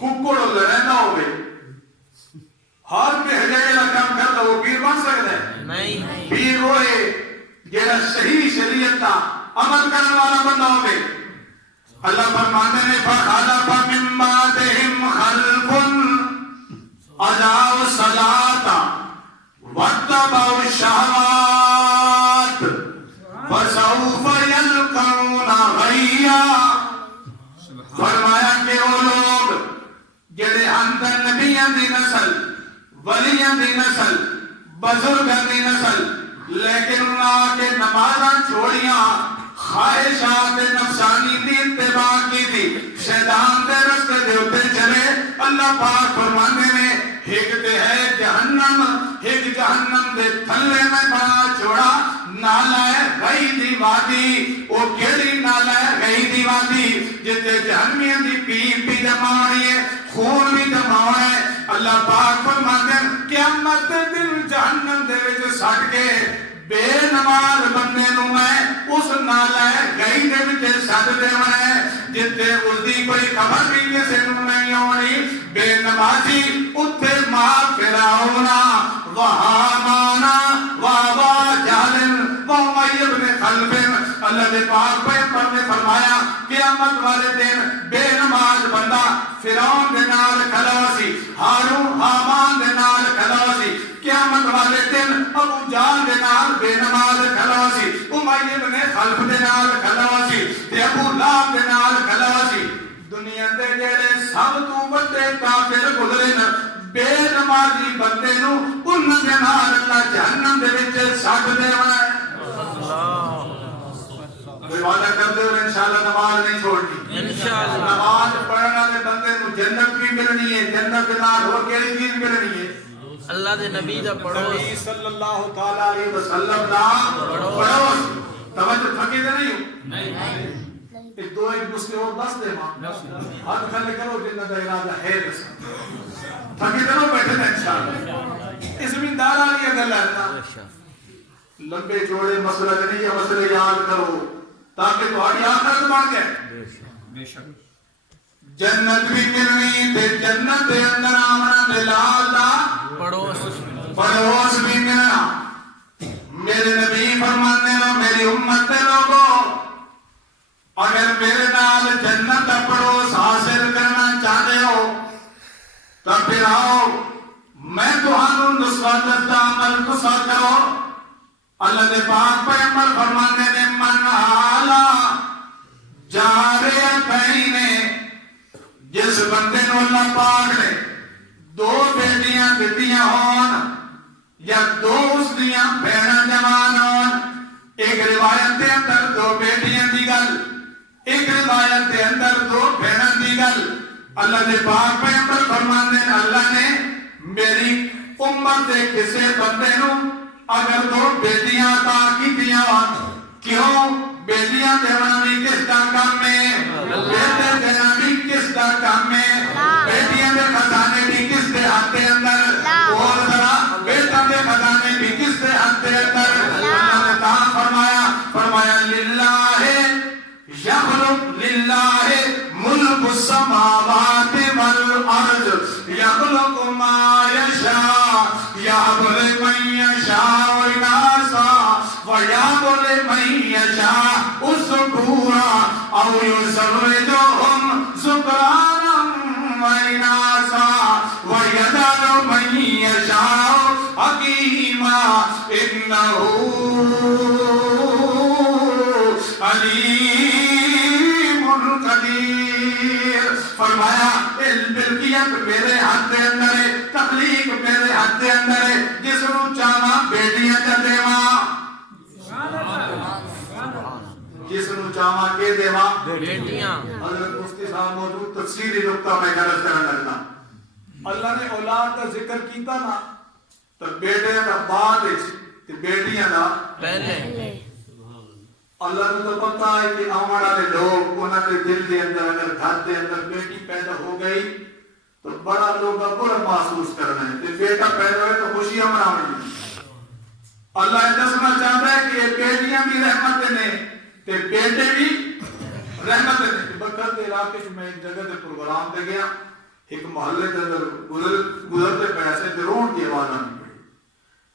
ککڑ لڑینا ہوئے ہر کے حجائے لکھام کرتا وہ پیر بن سکتا ہے نہیں پیر ہوئے جیڑا صحیح شریعت تا عمل کرنے والا بندہ ہوئے اللہ فرمانے نے فَخَلَفَ مِن بَعْدِهِمْ خَلْفٌ أَضَاعُوا الصَّلَاةَ وَاتَّبَعُوا الشَّهَوَاتِ فَسَوْفَ يَلْقَوْنَ غَيًّا فرمایا کہ وہ لوگ جڑے اندر نبیاں دی نسل ولیاں دی نسل بزرگاں دی نسل لیکن اللہ کے نمازاں چھوڑیاں خواہشات نفسانی دی اتباع کی تھی شیطان دے رستے دے ہوتے چلے اللہ پاک فرمانے میں ایک تے ہے جہنم ایک جہنم دے تھلے میں بنا چھوڑا نالا ہے غی دی وادی وہ کیڑی نالا ہے غی دی وادی جتے جہنمیاں دی پی جمع ہوئی ہے خون بھی جمع ہوئی ہے اللہ پاک فرماتے ہیں قیامت دن جہنم دے وچ سٹ کے بے نماز بندے نو میں اس نالا ہے غی دے وچ سٹ دے میں جتے اس دی کوئی خبر بھی کسے نو نہیں ہونی بے نمازی اتھے ماں فراؤنا وہامانا پاک پیغمبر نے فرمایا قیامت والے دن بے نماز بندہ فرعون دے نال کھڑا سی، ہارون حامان دے نال کھڑا سی، قیامت والے دن ابو جہل دے نال بے نماز کھڑا سی، امیہ بن خلف دے نال کھڑا سی تے ابو لہب دے نال کھڑا سی۔ دنیا دے جڑے سب تو بڑے کافر گزرے نا بے نمازی بندے نو انہاں دے نال اللہ جہنم دے وچ سٹ دیونا ہے۔ کوئی وعدہ کر دے اور انشاءاللہ نماز نہیں چھوڑنی، انشاءاللہ نماز پڑھنے والے بندے نو جنت بھی ملنی ہے، جنت کے نال اور کیڑی چیز ملنی ہے؟ اللہ دے نبی دا پڑھو، نبی صلی اللہ تعالی علیہ وسلم دا پڑھو۔ توجہ تھکی دے نہیں ہو؟ ایک دو ایک دوسرے اور دس دے ماں ہاتھ کھلے کرو جنت دا ارادہ ہے دس تھکی دے نو بیٹھے دے انشاءاللہ۔ اس زمیندار آلی اگر لہتا لمبے چوڑے مسئلہ نہیں یا مسئلے یاد کرو تاکہ تمہاری آخرت بن جائے۔ جنت بھی ملنی تے جنت دے اندر آمنا دلال دا پڑوس بھی ملنا۔ میرے نبی فرماتے ہیں میری امت دے لوگوں اگر میرے نال جنت دا پڑوس حاصل کرنا چاہتے ہو تو پھر آؤ میں تمہاروں نسخہ دستا عمل کسا کرو۔ اللہ دے پاک پیغمبر فرمانے نے من حالا جارے بھائینے جس بندے نو اللہ پاک نے دو بیٹیاں دیتیاں ہون یا دو اس دیاں بہناں جوان ہون، ایک روایت دے اندر دو بیٹیاں دی گل، ایک روایت دے اندر دو بہناں دی گل، اللہ دے پاک پیغمبر فرمانے نے اللہ نے میری امت دے کسے بندے نو اگر دو بیٹیاں عطا کیتیاں کیوں بیٹیاں دینا بھی کس کا کام ہے، بیٹے دینا بھی کس کا کام ہے، بیٹیاں دے خزانے بھی کس دے ہاتھ دے اندر اور ذرا بیٹا دے خزانے بھی کس دے ہاتھ دے اندر۔ اللہ نے کہا فرمایا للہ یخلق للہ ملک السماوات والارض یخلق ما یشاء یہب لمن یشاء اناسا ویہب لمن یشاء الذکورا او یزوجہم ذکرانا واناسا ویجعل من یشاء حکیما انہ علیم قدیر۔ فرمایا ملکیت میرے ہاتھ دے اندر ہے، تخلیق میرے ہاتھ دے اندر ہے، جس نو چاہواں بیٹیاں چا دیواں، جس نو چاہواں کے دیواں بیٹیاں۔ حضرت مفتی صاحب موجود تفسیری نقطہ میں غرض کرنا لگتا۔ اللہ نے اولاد کا ذکر کیتا نا تو بیٹے کا بعد تے بیٹیاں دا پہلے۔ اللہ نے تو پتہ ہے کہ آمڑ والے لوگ انہاں دے دل دے اندر اگر گھر دے اندر بیٹی پیدا ہو گئی تو بڑا لوگ برا محسوس کرنا ہے، تے بیٹا پیدا ہوئے تو خوشیاں مناونی۔ اللہ یہ دسنا چاہتا ہے کہ بیٹیاں بھی رحمت نے تے بیٹے بھی رحمت نے۔ بکر کے علاقے میں ایک جگہ تے پروگرام دے گیا، ایک محلے کے اندر گزرتے پیسے تے رون کی آواز آنی پڑی۔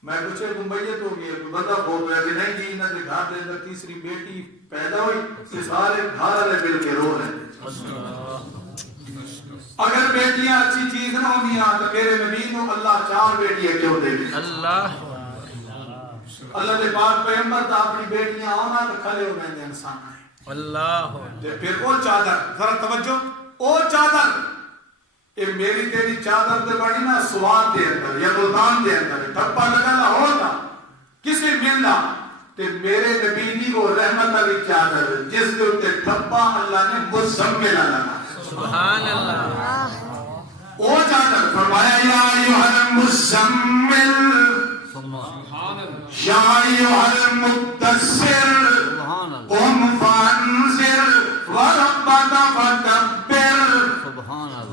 میں پوچھے ممبئیت ہو گیا، کوئی بندہ بول گیا کہ نہیں جی انہاں دے گھر دے اندر تیسری بیٹی پیدا ہوئی کہ سارے گھر والے مل کے رو رہے ہیں۔ اگر بیٹیاں اچھی چیز نہ ہوندیاں تو میرے نبی نو اللہ 4 بیٹیاں کیوں دے گی؟ اللہ اللہ دے پاک پیغمبر تا اپنی بیٹیاں آنا تو کھلے ہو گئے انسان آئے۔ اللہ پھر وہ چادر، ذرا توجہ، وہ چادر اے میری تیری چادر دے بڑی نا سواد دے اندر یا ملتان دے اندر ٹھپا لگا لاہور دا کسی ملنا تے میرے نبی دی وہ رحمت علی چادر جس دے اتے ٹھپا اللہ نے مزمل لگا۔ سبحان اللہ۔ وہ چادر فرمایا یا ایوہ المزمل یا ایوہ المدثر قم فانذر وربک فکبر۔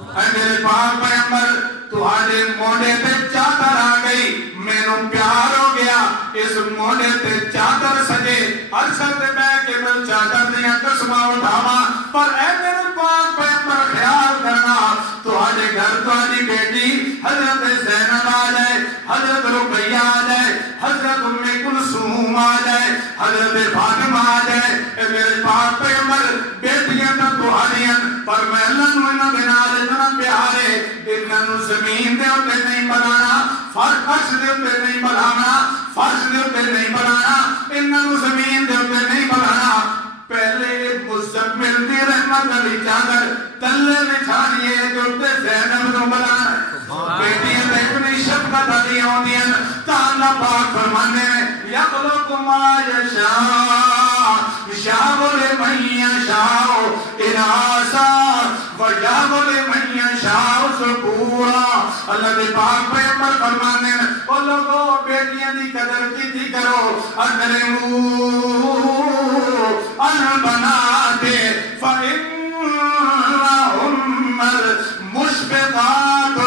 اے میرے پاک پیغمبر تہاڈے موڈے تے چادر آ گئی، مینوں پیار ہو گیا، اس موڈے تے چادر سجے، عرصہ تے بیٹھ کے میں چادر دیاں قسماں اٹھاواں، پر اے میرے پاک پیغمبر خیال کرنا تہاڈے گھر تہاڈی بیٹی حضرت زینب آ جائے، حضرت رقیہ آ جائے، حضرت ام کلثوم آ جائے، حضرت فاطمہ آ جائے اے میرے پاک پیغمبر بیٹیاں تا تہاڈیاں پر میں اللہ نو انہاں دے نال اتنا پیار ہے انہاں نو زمین دے اوتے نہیں بنانا فرش دے اوتے نہیں بنانا فرش دے اوتے نہیں بنانا انہاں نو زمین دے اوتے نہیں بنانا پہلے مزمل دی رحمت علی چادر تلے بچھانی ہے جو تے زینب نو بنانا بیٹیاں تے اپنی شفقت علی ہوندیاں تا اللہ پاک فرمانے یخلق ما یشاء یشاء لمن یشاء اناسا ویغفر لمن یشاء ذکورا اللہ دے پاک پیغمبر فرمانے او لوگو بیٹیاں دی قدر کیتی کرو اکرموا البنات فإنهن المشفقات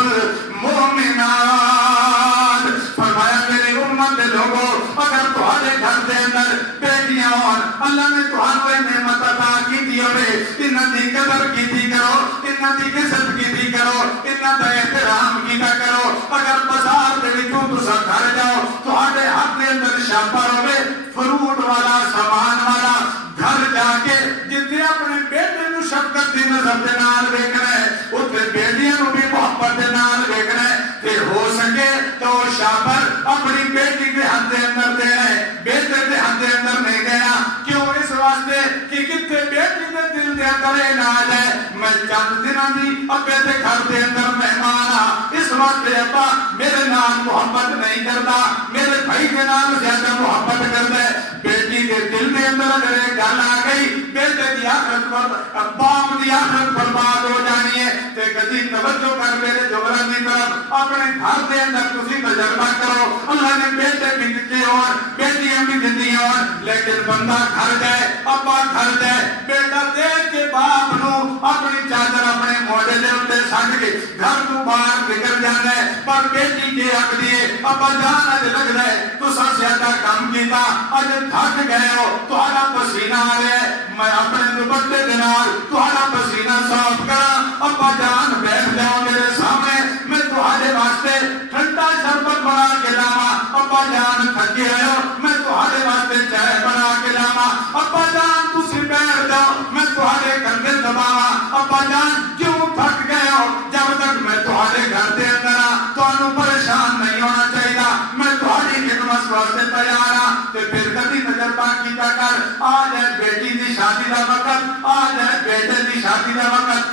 المؤمنات فرمایا میری امت دے لوگو اگر تہاڈے گھر دے اندر بیٹیاں ہون اللہ نے تہاڈے نعمت عطا کیتی ہوے انہاں دی قدر کیتی کرو انہاں دی عزت کیتی کرو انہاں دا احترام کیتا کرو اگر بازار دے وچوں تساں گھر جاؤ تہاڈے ہاتھ دے اندر شاپر ہوے فروٹ والا سامان والا گھر جا کے جتنے اپنے بیٹے نو شفقت دی نظر دے نال ویکھنا ہے اوتھے بیٹیاں نو بھی محبت دے نال ویکھنا ہے تے ہو سکے تو شاپر اپنی بیٹی دے ہاتھ دے اندر دینا ہے بیٹے دے ہاتھ دے اندر نہیں دینا کیوں اس واسطے کہ کتے بیٹی دے دل دے اندر اے نہ آ جائے میں چند دناں دی ابے دے گھر دے اندر مہمان آ اس واسطے ابا میرے نال محبت نہیں کرتا میرے بھائی کے نال زیادہ محبت کردا ہے بیٹی دے دل دے اندر اگر ایک گل آ گئی بیٹے دی آخرت پر باپ دی آخرت برباد ہو جانی ہے تے کدی توجہ کر میرے جوڑاں دی طرف اپنے گھر دے اندر تسی تجربہ کرو اللہ نے بیٹے بھی دتے اور بیٹیاں بھی دتی اور لیکن بندہ گھر جائے ابا گھر جائے بیٹا دیکھ کے باپ نو اپنی چادر اپنے موڈے دے اوتے سٹ کے گھر تو باہر نکل جاندا ہے پر بیٹی کے حق دیے ابا جان اج لگدا ہے تساں زیادہ کام کیتا اج تھک گئے ہو تہاڈا پسینہ آ رہا ہے میں اپنے دوپٹے دے نال تہاڈا پسینہ صاف کراں ابا جان بیٹھ جاؤ میرے سامنے میں تہاڈے واسطے ٹھنڈا شربت بنا کے لاواں ابا جان تھکے آئے میں تہاڈے واسطے چائے بنا کے لاواں ابا جان تسی بیٹھ جاؤ میں تہاڈے کندھے دباواں ابا جان کیوں تھک گئے ہو جب تک میں تہاڈے گھر دے اندر آ تانوں پریشان نہیں ہونا چاہیے میں تہاڈی خدمت واسطے تیار ہاں تے پھر کبھی تجربہ کیتا کر آ جائے بیٹی دی شادی دا وقت آ جائے بیٹے دی شادی دا وقت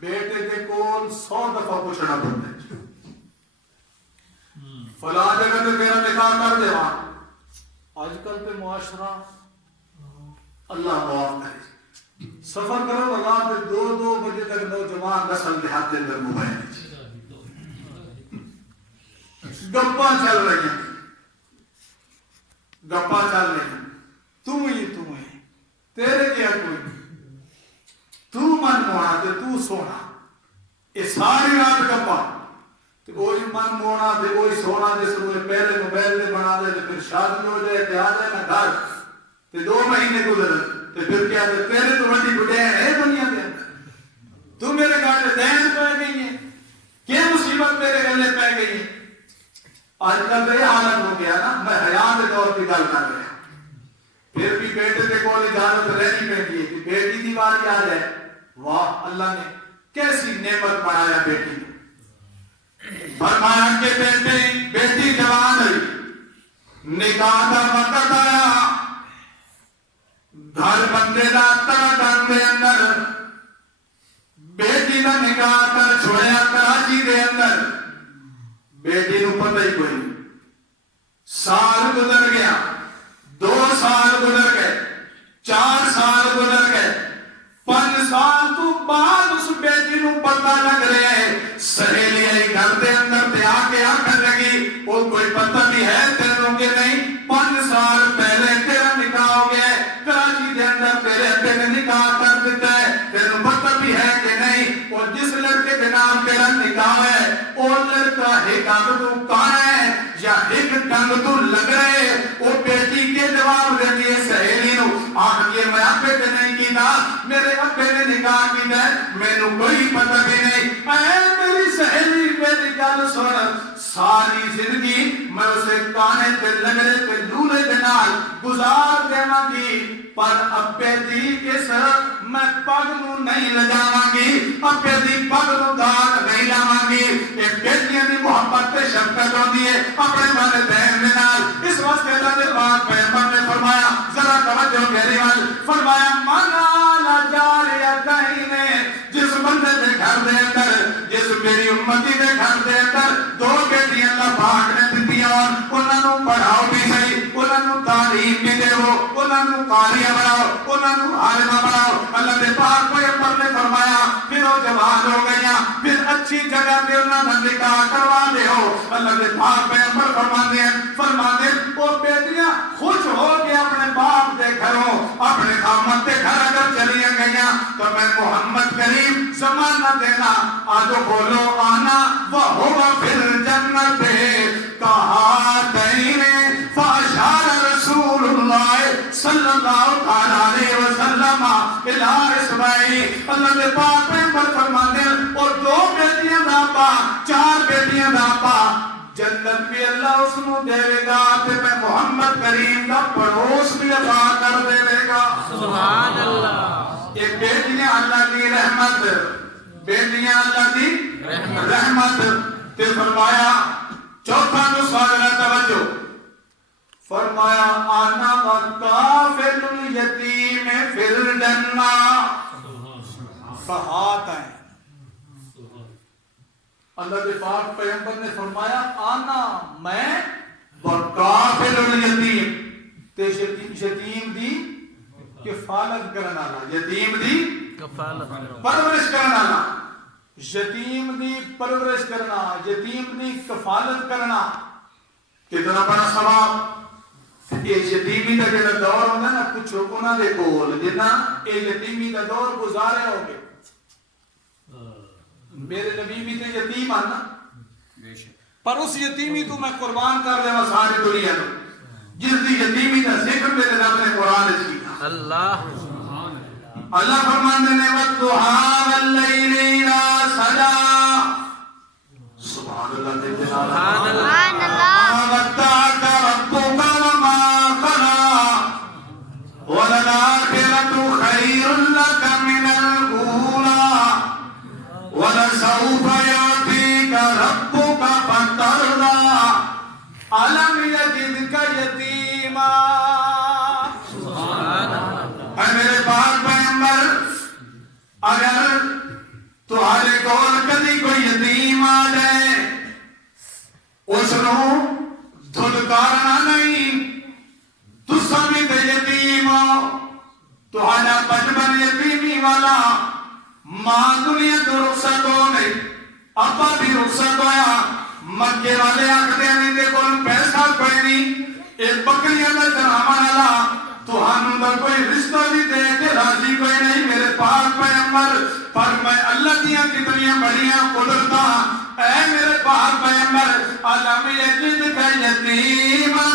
بیٹے دے کول 100 دفعہ پوچھنا پڑتا ہے فلاں جگہ تے میرا نکاح کر دے وہاں آج کل پہ معاشرہ اللہ معاف کرے سفر کرو رات 2 بجے تک نوجوان نسل دیہات کے اندر موبائل گپا چل رہی ہیں گپا چل رہی ہیں تم ہی تیرے کیا کوئی تو من مونا تے تو سونا یہ ساری رات گپا تے کوئی من مونا تے کوئی سونا جس کو پہلے موبائل دے بنا دے تے پھر شادی ہو جائے تے آ جائے نا گھر تے 2 مہینے گزر تے پھر کیا تے تیرے تو بڑی بڈین ہے دنیا دے تو میرے گھر دین پہ گئی ہے کیا مصیبت میرے گلے پہ گئی ہے آج کل یہ حالت ہو گیا نا میں حیات دور کی گل کر رہا پھر بھی بیٹے کے کول اجازت رہنی پڑتی ہے کہ بیٹی دی باری آ جائے واہ اللہ نے کیسی نعمت بنایا بیٹی نے فرمایا کہ بیٹی جوان ہوئی نکاح کا وقت آیا گھر بندے دا تڑکن دے اندر بیٹی دا نکاح کر چھوڑیا کراچی دے اندر بیٹی نو پتہ ہی کوئی نہیں سال گزر گیا 2 سال گزر گئے 4 سال گزر گئے 5 سال تو بعد اس بیٹی نو پتہ لگ رہا ہے سہیلی آئی گھر دے اندر تے آ کے آکھن لگی وہ کوئی پتہ بھی ہے تینوں کے نہیں 5 سال پہلے تیرا نکاح ہو گیا ہے کراچی دے اندر تیرے ابے نے نکاح کر دیتا ہے تینوں پتہ بھی ہے کہ نہیں اور جس لڑکے کے نام تیرا نکاح ہے وہ لڑکا ایک آدھ تو کہاں ہے یا ایک ڈنگ تو لگ رہے وہ بیٹی کے جواب دے دیے سہیلی نو آخر یہ میں ابے نے نہیں کیتا میرے ابے نے نکاح کیتا ہے میں نو کوئی پتہ بھی نہیں اے میری سہیلی میری گل سن ساری زندگی میں اسے کانے تے لگڑے تے لولے دے نال گزار دیواں گی پر ابے دی اس میں پگ نو نہیں لجاواں گی ابے دی پگ نو داغ نہیں لاواں گی اے بیٹیاں دی محبت تے شفقت ہوندی ہے اپنے والدین دے نال اس واسطے اللہ دے پاک پیغمبر نے فرمایا ذرا توجہ میری وال فرمایا منا لا جاریتین جس بندے دے گھر دے اندر جس میری امتی دے گھر دے اندر دو بیٹیاں اللہ پاک نے دتیاں اور انہاں نو پڑھاؤ بھی صحیح انہاں نو تعلیم بھی دیو انہاں نو قاریہ بناؤ انہاں نو عالمہ بناؤ اللہ دے پاک پیغمبر نے فرمایا پھر وہ جوان ہو گئیاں پھر اچھی جگہ تے انہاں دا نکاح کروا دیو اللہ دے پاک پیغمبر فرماندے وہ بیٹیاں خوش ہو کے اپنے باپ دے گھروں اپنے خامد دے گھر اگر چلی گئیاں تو میں محمد کریم زمانہ دینا آجو بولو آنا وہو پھر جنت کہا تینے فاشار رسول اللہ صلی اللہ علیہ وسلم الہ اسمائی اللہ دے پاک پیغمبر فرماندے اور دو بیٹیاں دا با چار بیٹیاں دا با جنت بھی اللہ اس نو دے گا تے میں محمد کریم دا پڑوس بھی عطا کر دے گا سبحان اللہ یہ بیٹیاں اللہ کی رحمت بیٹیاں اللہ کی رحمت تے فرمایا چوتھا نسخہ ذرا توجہ فرمایا آنا وکافل الیتیم فی الجنہ صحات ہیں اللہ دے پاک پیغمبر نے فرمایا آنا میں وکافل الیتیم تے یتیم دی کفالت کرنا یتیم دی کفالت پرورش کرنا یتیم دی پرورش کرنا یتیم دی کفالت کرنا کتنا بڑا ثواب یہ یتیمی دا جڑا دور ہوندا نا کچھ انہاں دے کول جنہ اے یتیمی دا دور گزارے ہوگے میرے نبی بھی تے یتیم آنا پر اس یتیمی تو میں قربان کر دے ساری دنیا نو جس دی یتیمی دا ذکر میرے رب نے قرآن وچ کیتا اللہ اللہ فرماندے نے والضحى واللیل اذا سجى سبحان اللہ سبحان اللہ ودعك ربك وما قلى وللآخرة خير لك من الأولى ولسوف يعطيك ربك فترضى ألم يجدك يتيما اے میرے پاک پیغمبر اگر تمہارے کول کدی کوئی یتیم آ جائے اس نو دھلکارنا نہیں تساں بھی تے یتیم ہو تہاڈا بچپن یتیمی والا ماں دنیا تو رخصت ہو گئی ابا بھی رخصت ہویا مکے والے آکھدے نے تے کول پیسہ کوئی نہیں ایک بکریاں دا چراون والا تہانوں دا کوئی رشتہ بھی دے کے راضی کوئی نہیں میرے پاک پیغمبر پر میں اللہ دیاں کتنیاں بڑیاں قدرتاں اے میرے پاک پیغمبر علم یجدک یتیما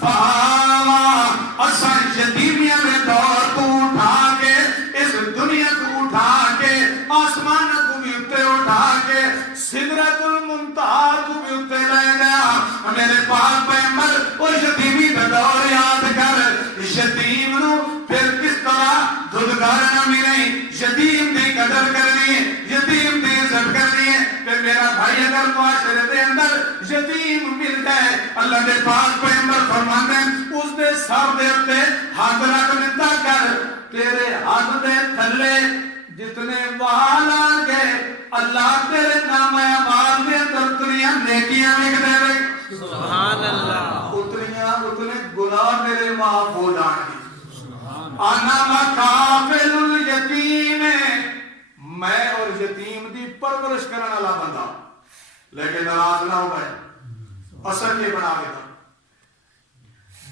فآوا اساں یتیمیاں دے دور تو اٹھا کے اس دنیا کو اٹھا کے آسمان کو بھی اٹھے اٹھا کے سدرۃ المنتہا کو بھی اٹھے لے گیا میرے پاک پیغمبر وہ یتیمی دا دور یاد کر یتیم نو پھر کس طرح دھدکارنا بھی نہیں یتیم دی قدر کرنی ہے یتیم دی عزت کرنی ہے پھر میرا بھائی اگر معاشرے دے اندر یتیم مل جائے اللہ دے پاک پیغمبر فرماتے ہیں اس دے سر دے اتے ہاتھ رکھ ملتا کر تیرے ہاتھ دے تھلے جتنے وال آن گئے اللہ تیرے نام اعمال دے اندر اتنیاں نیکیاں لکھ دے رہے سبحان اللہ اتنے گناہ میرے معاف ہو جائیں انا مکافل الیتیم میں اور یتیم دی پرورش کرنے والا بندہ لیکن ناراض نہ ہو گئے اثر یہ بنا گیا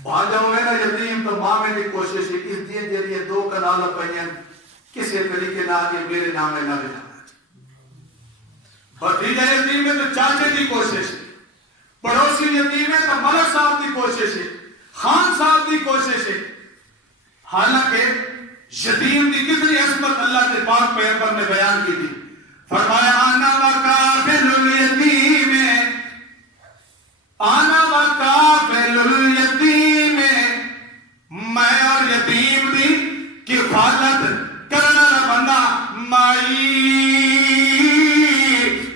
بھاجا ہوئے نا یتیم تو ماں میں دی کوشش ہے اس دین جلیے دو کنال پہین کسی طریقے نہ آگے میرے نام میں نہ لے جانا بھتیجا یتیم ہے تو چاچے کی کوشش ہے پڑوسی یتیم ہے تو ملک صاحب کی کوشش ہے خان صاحب کی کوشش ہے حالانکہ یتیم کی کتنی عظمت اللہ کے پاک پیغمبر نے بیان کی تھی فرمایا انا وکافل الیتیم آنا وکافل الیتیم میں اور یتیم دی کفالت کرنا بندہ مائی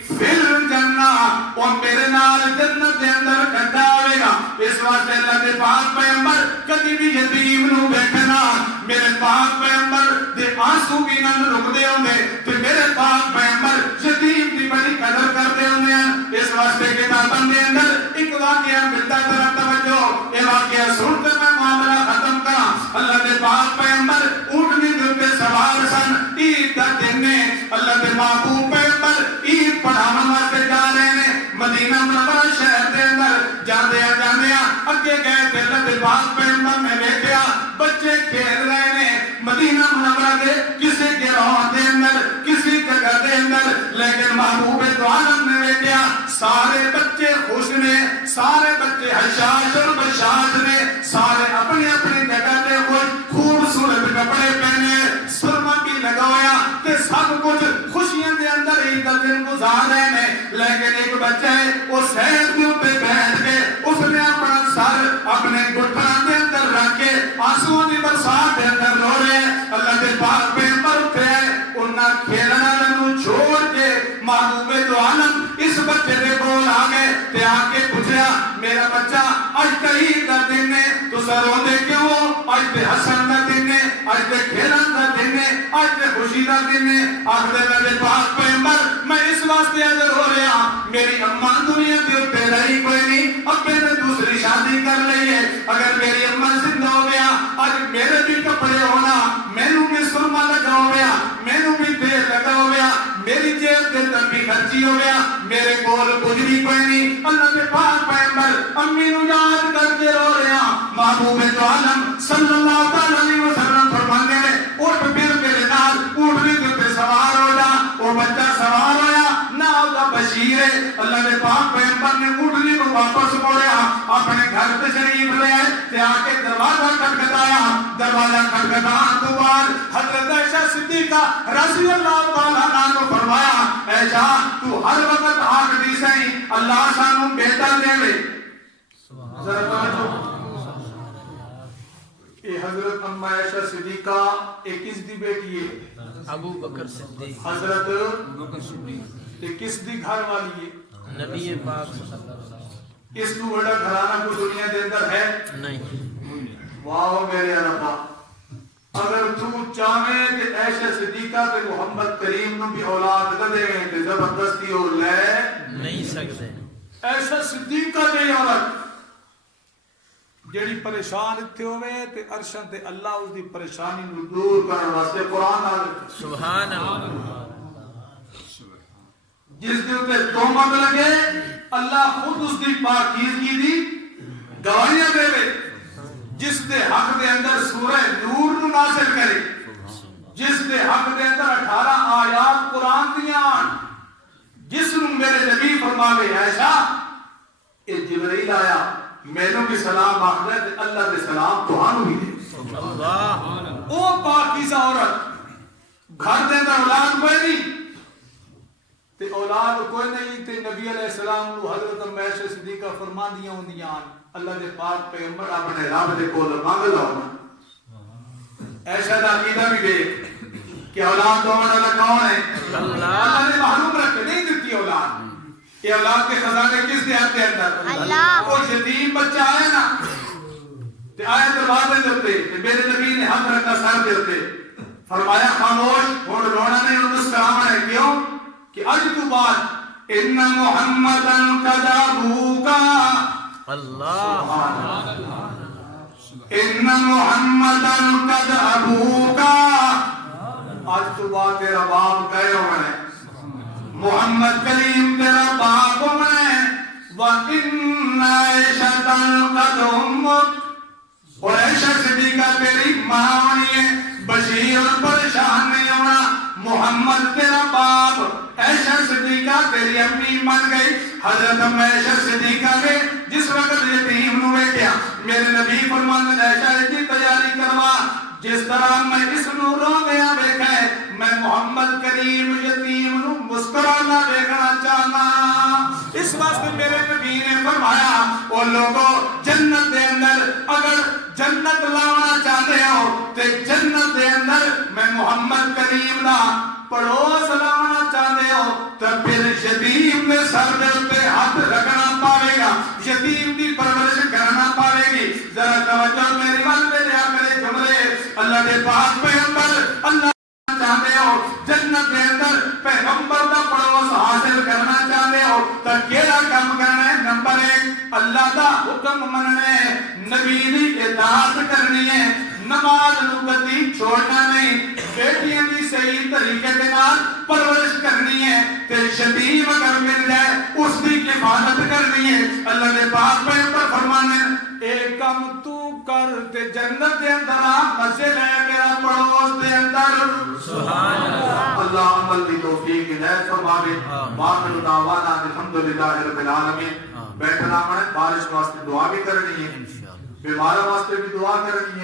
فل جنہ وہ میرے نال جنت دے اندر کٹا ہوئے گا. اس واسطے اللہ دے پاک پیغمبر کدی بھی یتیم نو دیکھنا میرے پاک پیغمبر دے آنسو بھی نہ رکدے ہوندے تے میرے پاک پیغمبر یتیم دی بڑی قدر کرتے ہوندے ہیں. اس واسطے کتاباں دے اندر ایک واقعہ ملتا ذرا توجہ اے واقعہ سن کر میں معاملہ ختم کراں. اللہ دے پاک پیغمبر اونٹنی دے اوپر سوار سن. عید دا دن ہے. اللہ دے محبوب پیغمبر عید پڑھاون واسطے جا رہے ہیں مدینہ منورہ شہر دے اندر. جاندیاں جاندیاں اگے گئے تے اللہ دے پاک پیغمبر نے ویکھیا بچے کھیل رہے ہیں مدینہ منورہ دے کسی گروہ دے اندر کسی جگہ دے اندر. لیکن محبوب دو عالم نے ویکھیا سارے بچے خوش نے سارے بچے حشاش اور بشاش نے سارے اپنی اپنی جگہ تے خوش خوبصورت کپڑے پہنے سرما بھی لگایا تے سب کچھ خوشیاں دے اندر عید دا دن گزار رہے ہیں. لیکن ایک بچہ ہے وہ سیر کے اوپر بیٹھ کے اس نے اپنا سر اپنے گھٹنوں دے اندر رکھ کے آنسو دی برسات دے اندر رو رہے ہیں. اللہ دے پاک پیغمبر اٹھے انہاں کھیلن والے نوں چھوڑ کے محبوب دو عالم اس بچے دے کول آ گئے تے آ کے پوچھیا میرا بچہ اج تے عید دا دن ہے تساں روندے کیوں ہو؟ اج تے ہسن دا دن ہے اج تے کھیلن دا دن ہے اج تے خوشی دا دن ہے. آکھدے اللہ دے پاک پیغمبر میں اس واسطے اج رو رہا میری اماں دنیا دے اوپر رہی کوئی نہیں ابے نے دوسری شادی کر لئی ہے. اگر میری اماں زندہ ہو گیا اج میرے بھی کپڑے ہونا مینوں بھی سرما لگا ہو گیا مینوں بھی تیل لگا ہو گیا میری جیب دے اندر بھی خرچی ہو گیا میرے کول کچھ بھی کوئی نہیں. اللہ دے پاک پیغمبر امی نوں یاد کر کے رو رہا. محبوب دو عالم صلی اللہ تعالی علیہ وسلم فرماندے نے اٹھ پھر میرے نال اونٹنی دے تے سوار ہو جا. وہ بچہ سوار ہویا نہ ہوگا بشیر ہے. اللہ دے پاک پیغمبر نے اونٹنی کو واپس موڑیا اپنے گھر تشریف لے آئے تے آ کے دروازہ کھٹکھٹایا. دروازہ کھٹکھٹان تو بعد حضرت عائشہ صدیقہ رضی اللہ تعالی عنہا کو فرمایا عائشہ تو ہر وقت آکھدی سیں اللہ سانوں بیٹا دے. ذرا توجہ اے حضرت اما عائشہ صدیقہ ایک کس دی بیٹی ہے؟ ابو بکر صدیق حضرت ایک کس دی گھر والی ہے؟ نبی پاک صلی اللہ علیہ وسلم. اس تو بڑا گھرانہ کو دنیا دے اندر ہے نہیں. واہ میرے ربا اگر تو چاہے کہ عائشہ صدیقہ تے محمد کریم نو بھی اولاد نہ دے تے زبردستی ہو لے نہیں سکتے. عائشہ صدیقہ دی عورت جیڑی پریشان اتھے ہوئے تے عرشاں تے اللہ اس دی پریشانی نو دور کرنے واسطے قرآن نازل سبحان اللہ. جس دے اوپر تہمت لگے اللہ خود اس دی پاکیزگی دی گواہیاں دے وے. جس دے حق دے اندر سورہ نور نو نازل کرے جس دے حق دے اندر 18 آیات قرآن دیاں جس نو میرے نبی فرماوے عائشہ اے جبرائیل آیا مینوں بھی سلام آخدا تے اللہ دے سلام تہانوں بھی دے. اللہ او پاکیزہ عورت گھر دے اندر اولاد کوئی نہیں تے اولاد کوئی نہیں تے نبی علیہ السلام نو حضرت عائشہ صدیقہ فرماندیاں ہوندیاں اللہ دے پاک پیغمبر اپنے رب دے کول مانگ لاؤ. عائشہ دا عقیدہ بھی دیکھ کہ اولاد دون والا کون ہے؟ اللہ نے محروم رکھ کے نہیں دیتی اولاد. یہ اولاد کے خزانے کس دے ہاتھ کے اندر؟ اللہ. وہ یتیم بچہ آیا نا تے آیا دروازے دے اوتے تے میرے نبی نے ہاتھ رکھا سر دے اوتے فرمایا خاموش ہن رونا نہیں ہن مسکرانا ہے. کیوں کہ اج تو بعد ان محمدن قد ابوکا اللہ ان محمدن قد ابوکا آج تو بعد تیرا باپ گئے ہوئے محمد کریم تیرا باپ ہوئے وَإِنَّ عَيْشَةً قَدْ أُمُّكَ اور عائشہ صدیقہ تیری ماں ہونی ہے. بشیر اور پریشان نہیں ہونا. محمد تیرا باپ عائشہ صدیقہ تیری امی من گئی. حضرت عائشہ صدیقہ نے جس وقت یتیم نو ویکھیا میرے نبی فرماندے عائشہ دی تیاری کروا جس طرح میں اس نو روندیاں ویکھا ہے میں محمد کریم یتیم نو مسکرانا دیکھنا چاہنا. اس واسطے میرے نبی نبی نے فرمایا او لوگوں جنت دے اندر اگر جنت لاونا چاہتے ہو تے جنت دے اندر میں محمد کریم دا پڑوس لاونا چاہتے ہو تو پھر یتیم دے سر دے اتے ہاتھ رکھنا پاوے گا، یتیم دی پرورش کرنا پاوے گی. ذرا توجہ میری بات میرے آخر جملے اللہ دے پاک پیغمبر اللہ چاہتے ہو جنت دے اندر پیغمبر دا پڑوس حاصل کرنا چاہتے ہو تو کیڑا کام کرنا ہے؟ نمبر 1 اللہ دا حکم مننا ہے، نبی دی اطاعت کرنی ہے، نماز نو کدی چھوڑنا نہیں، بیٹیاں دی صحیح طریقے دے نال پرورش کرنی ہے تے یتیم اگر مل جائے اس دی حفاظت کرنی ہے. اللہ دے پاک پیغمبر فرمانے اے کم تو کر تے جنت دے اندر آ مزے لے میرا پڑوس دے اندر. سبحان اللہ. اللہ عمل دی توفیق ہدایت فرماوے. واخر دعوانا الحمدللہ رب العالمین. بیٹھنا ہے بارش واسطے دعا بھی کرنی ہے، بیماروں واسطے بھی دعا کرنی ہے.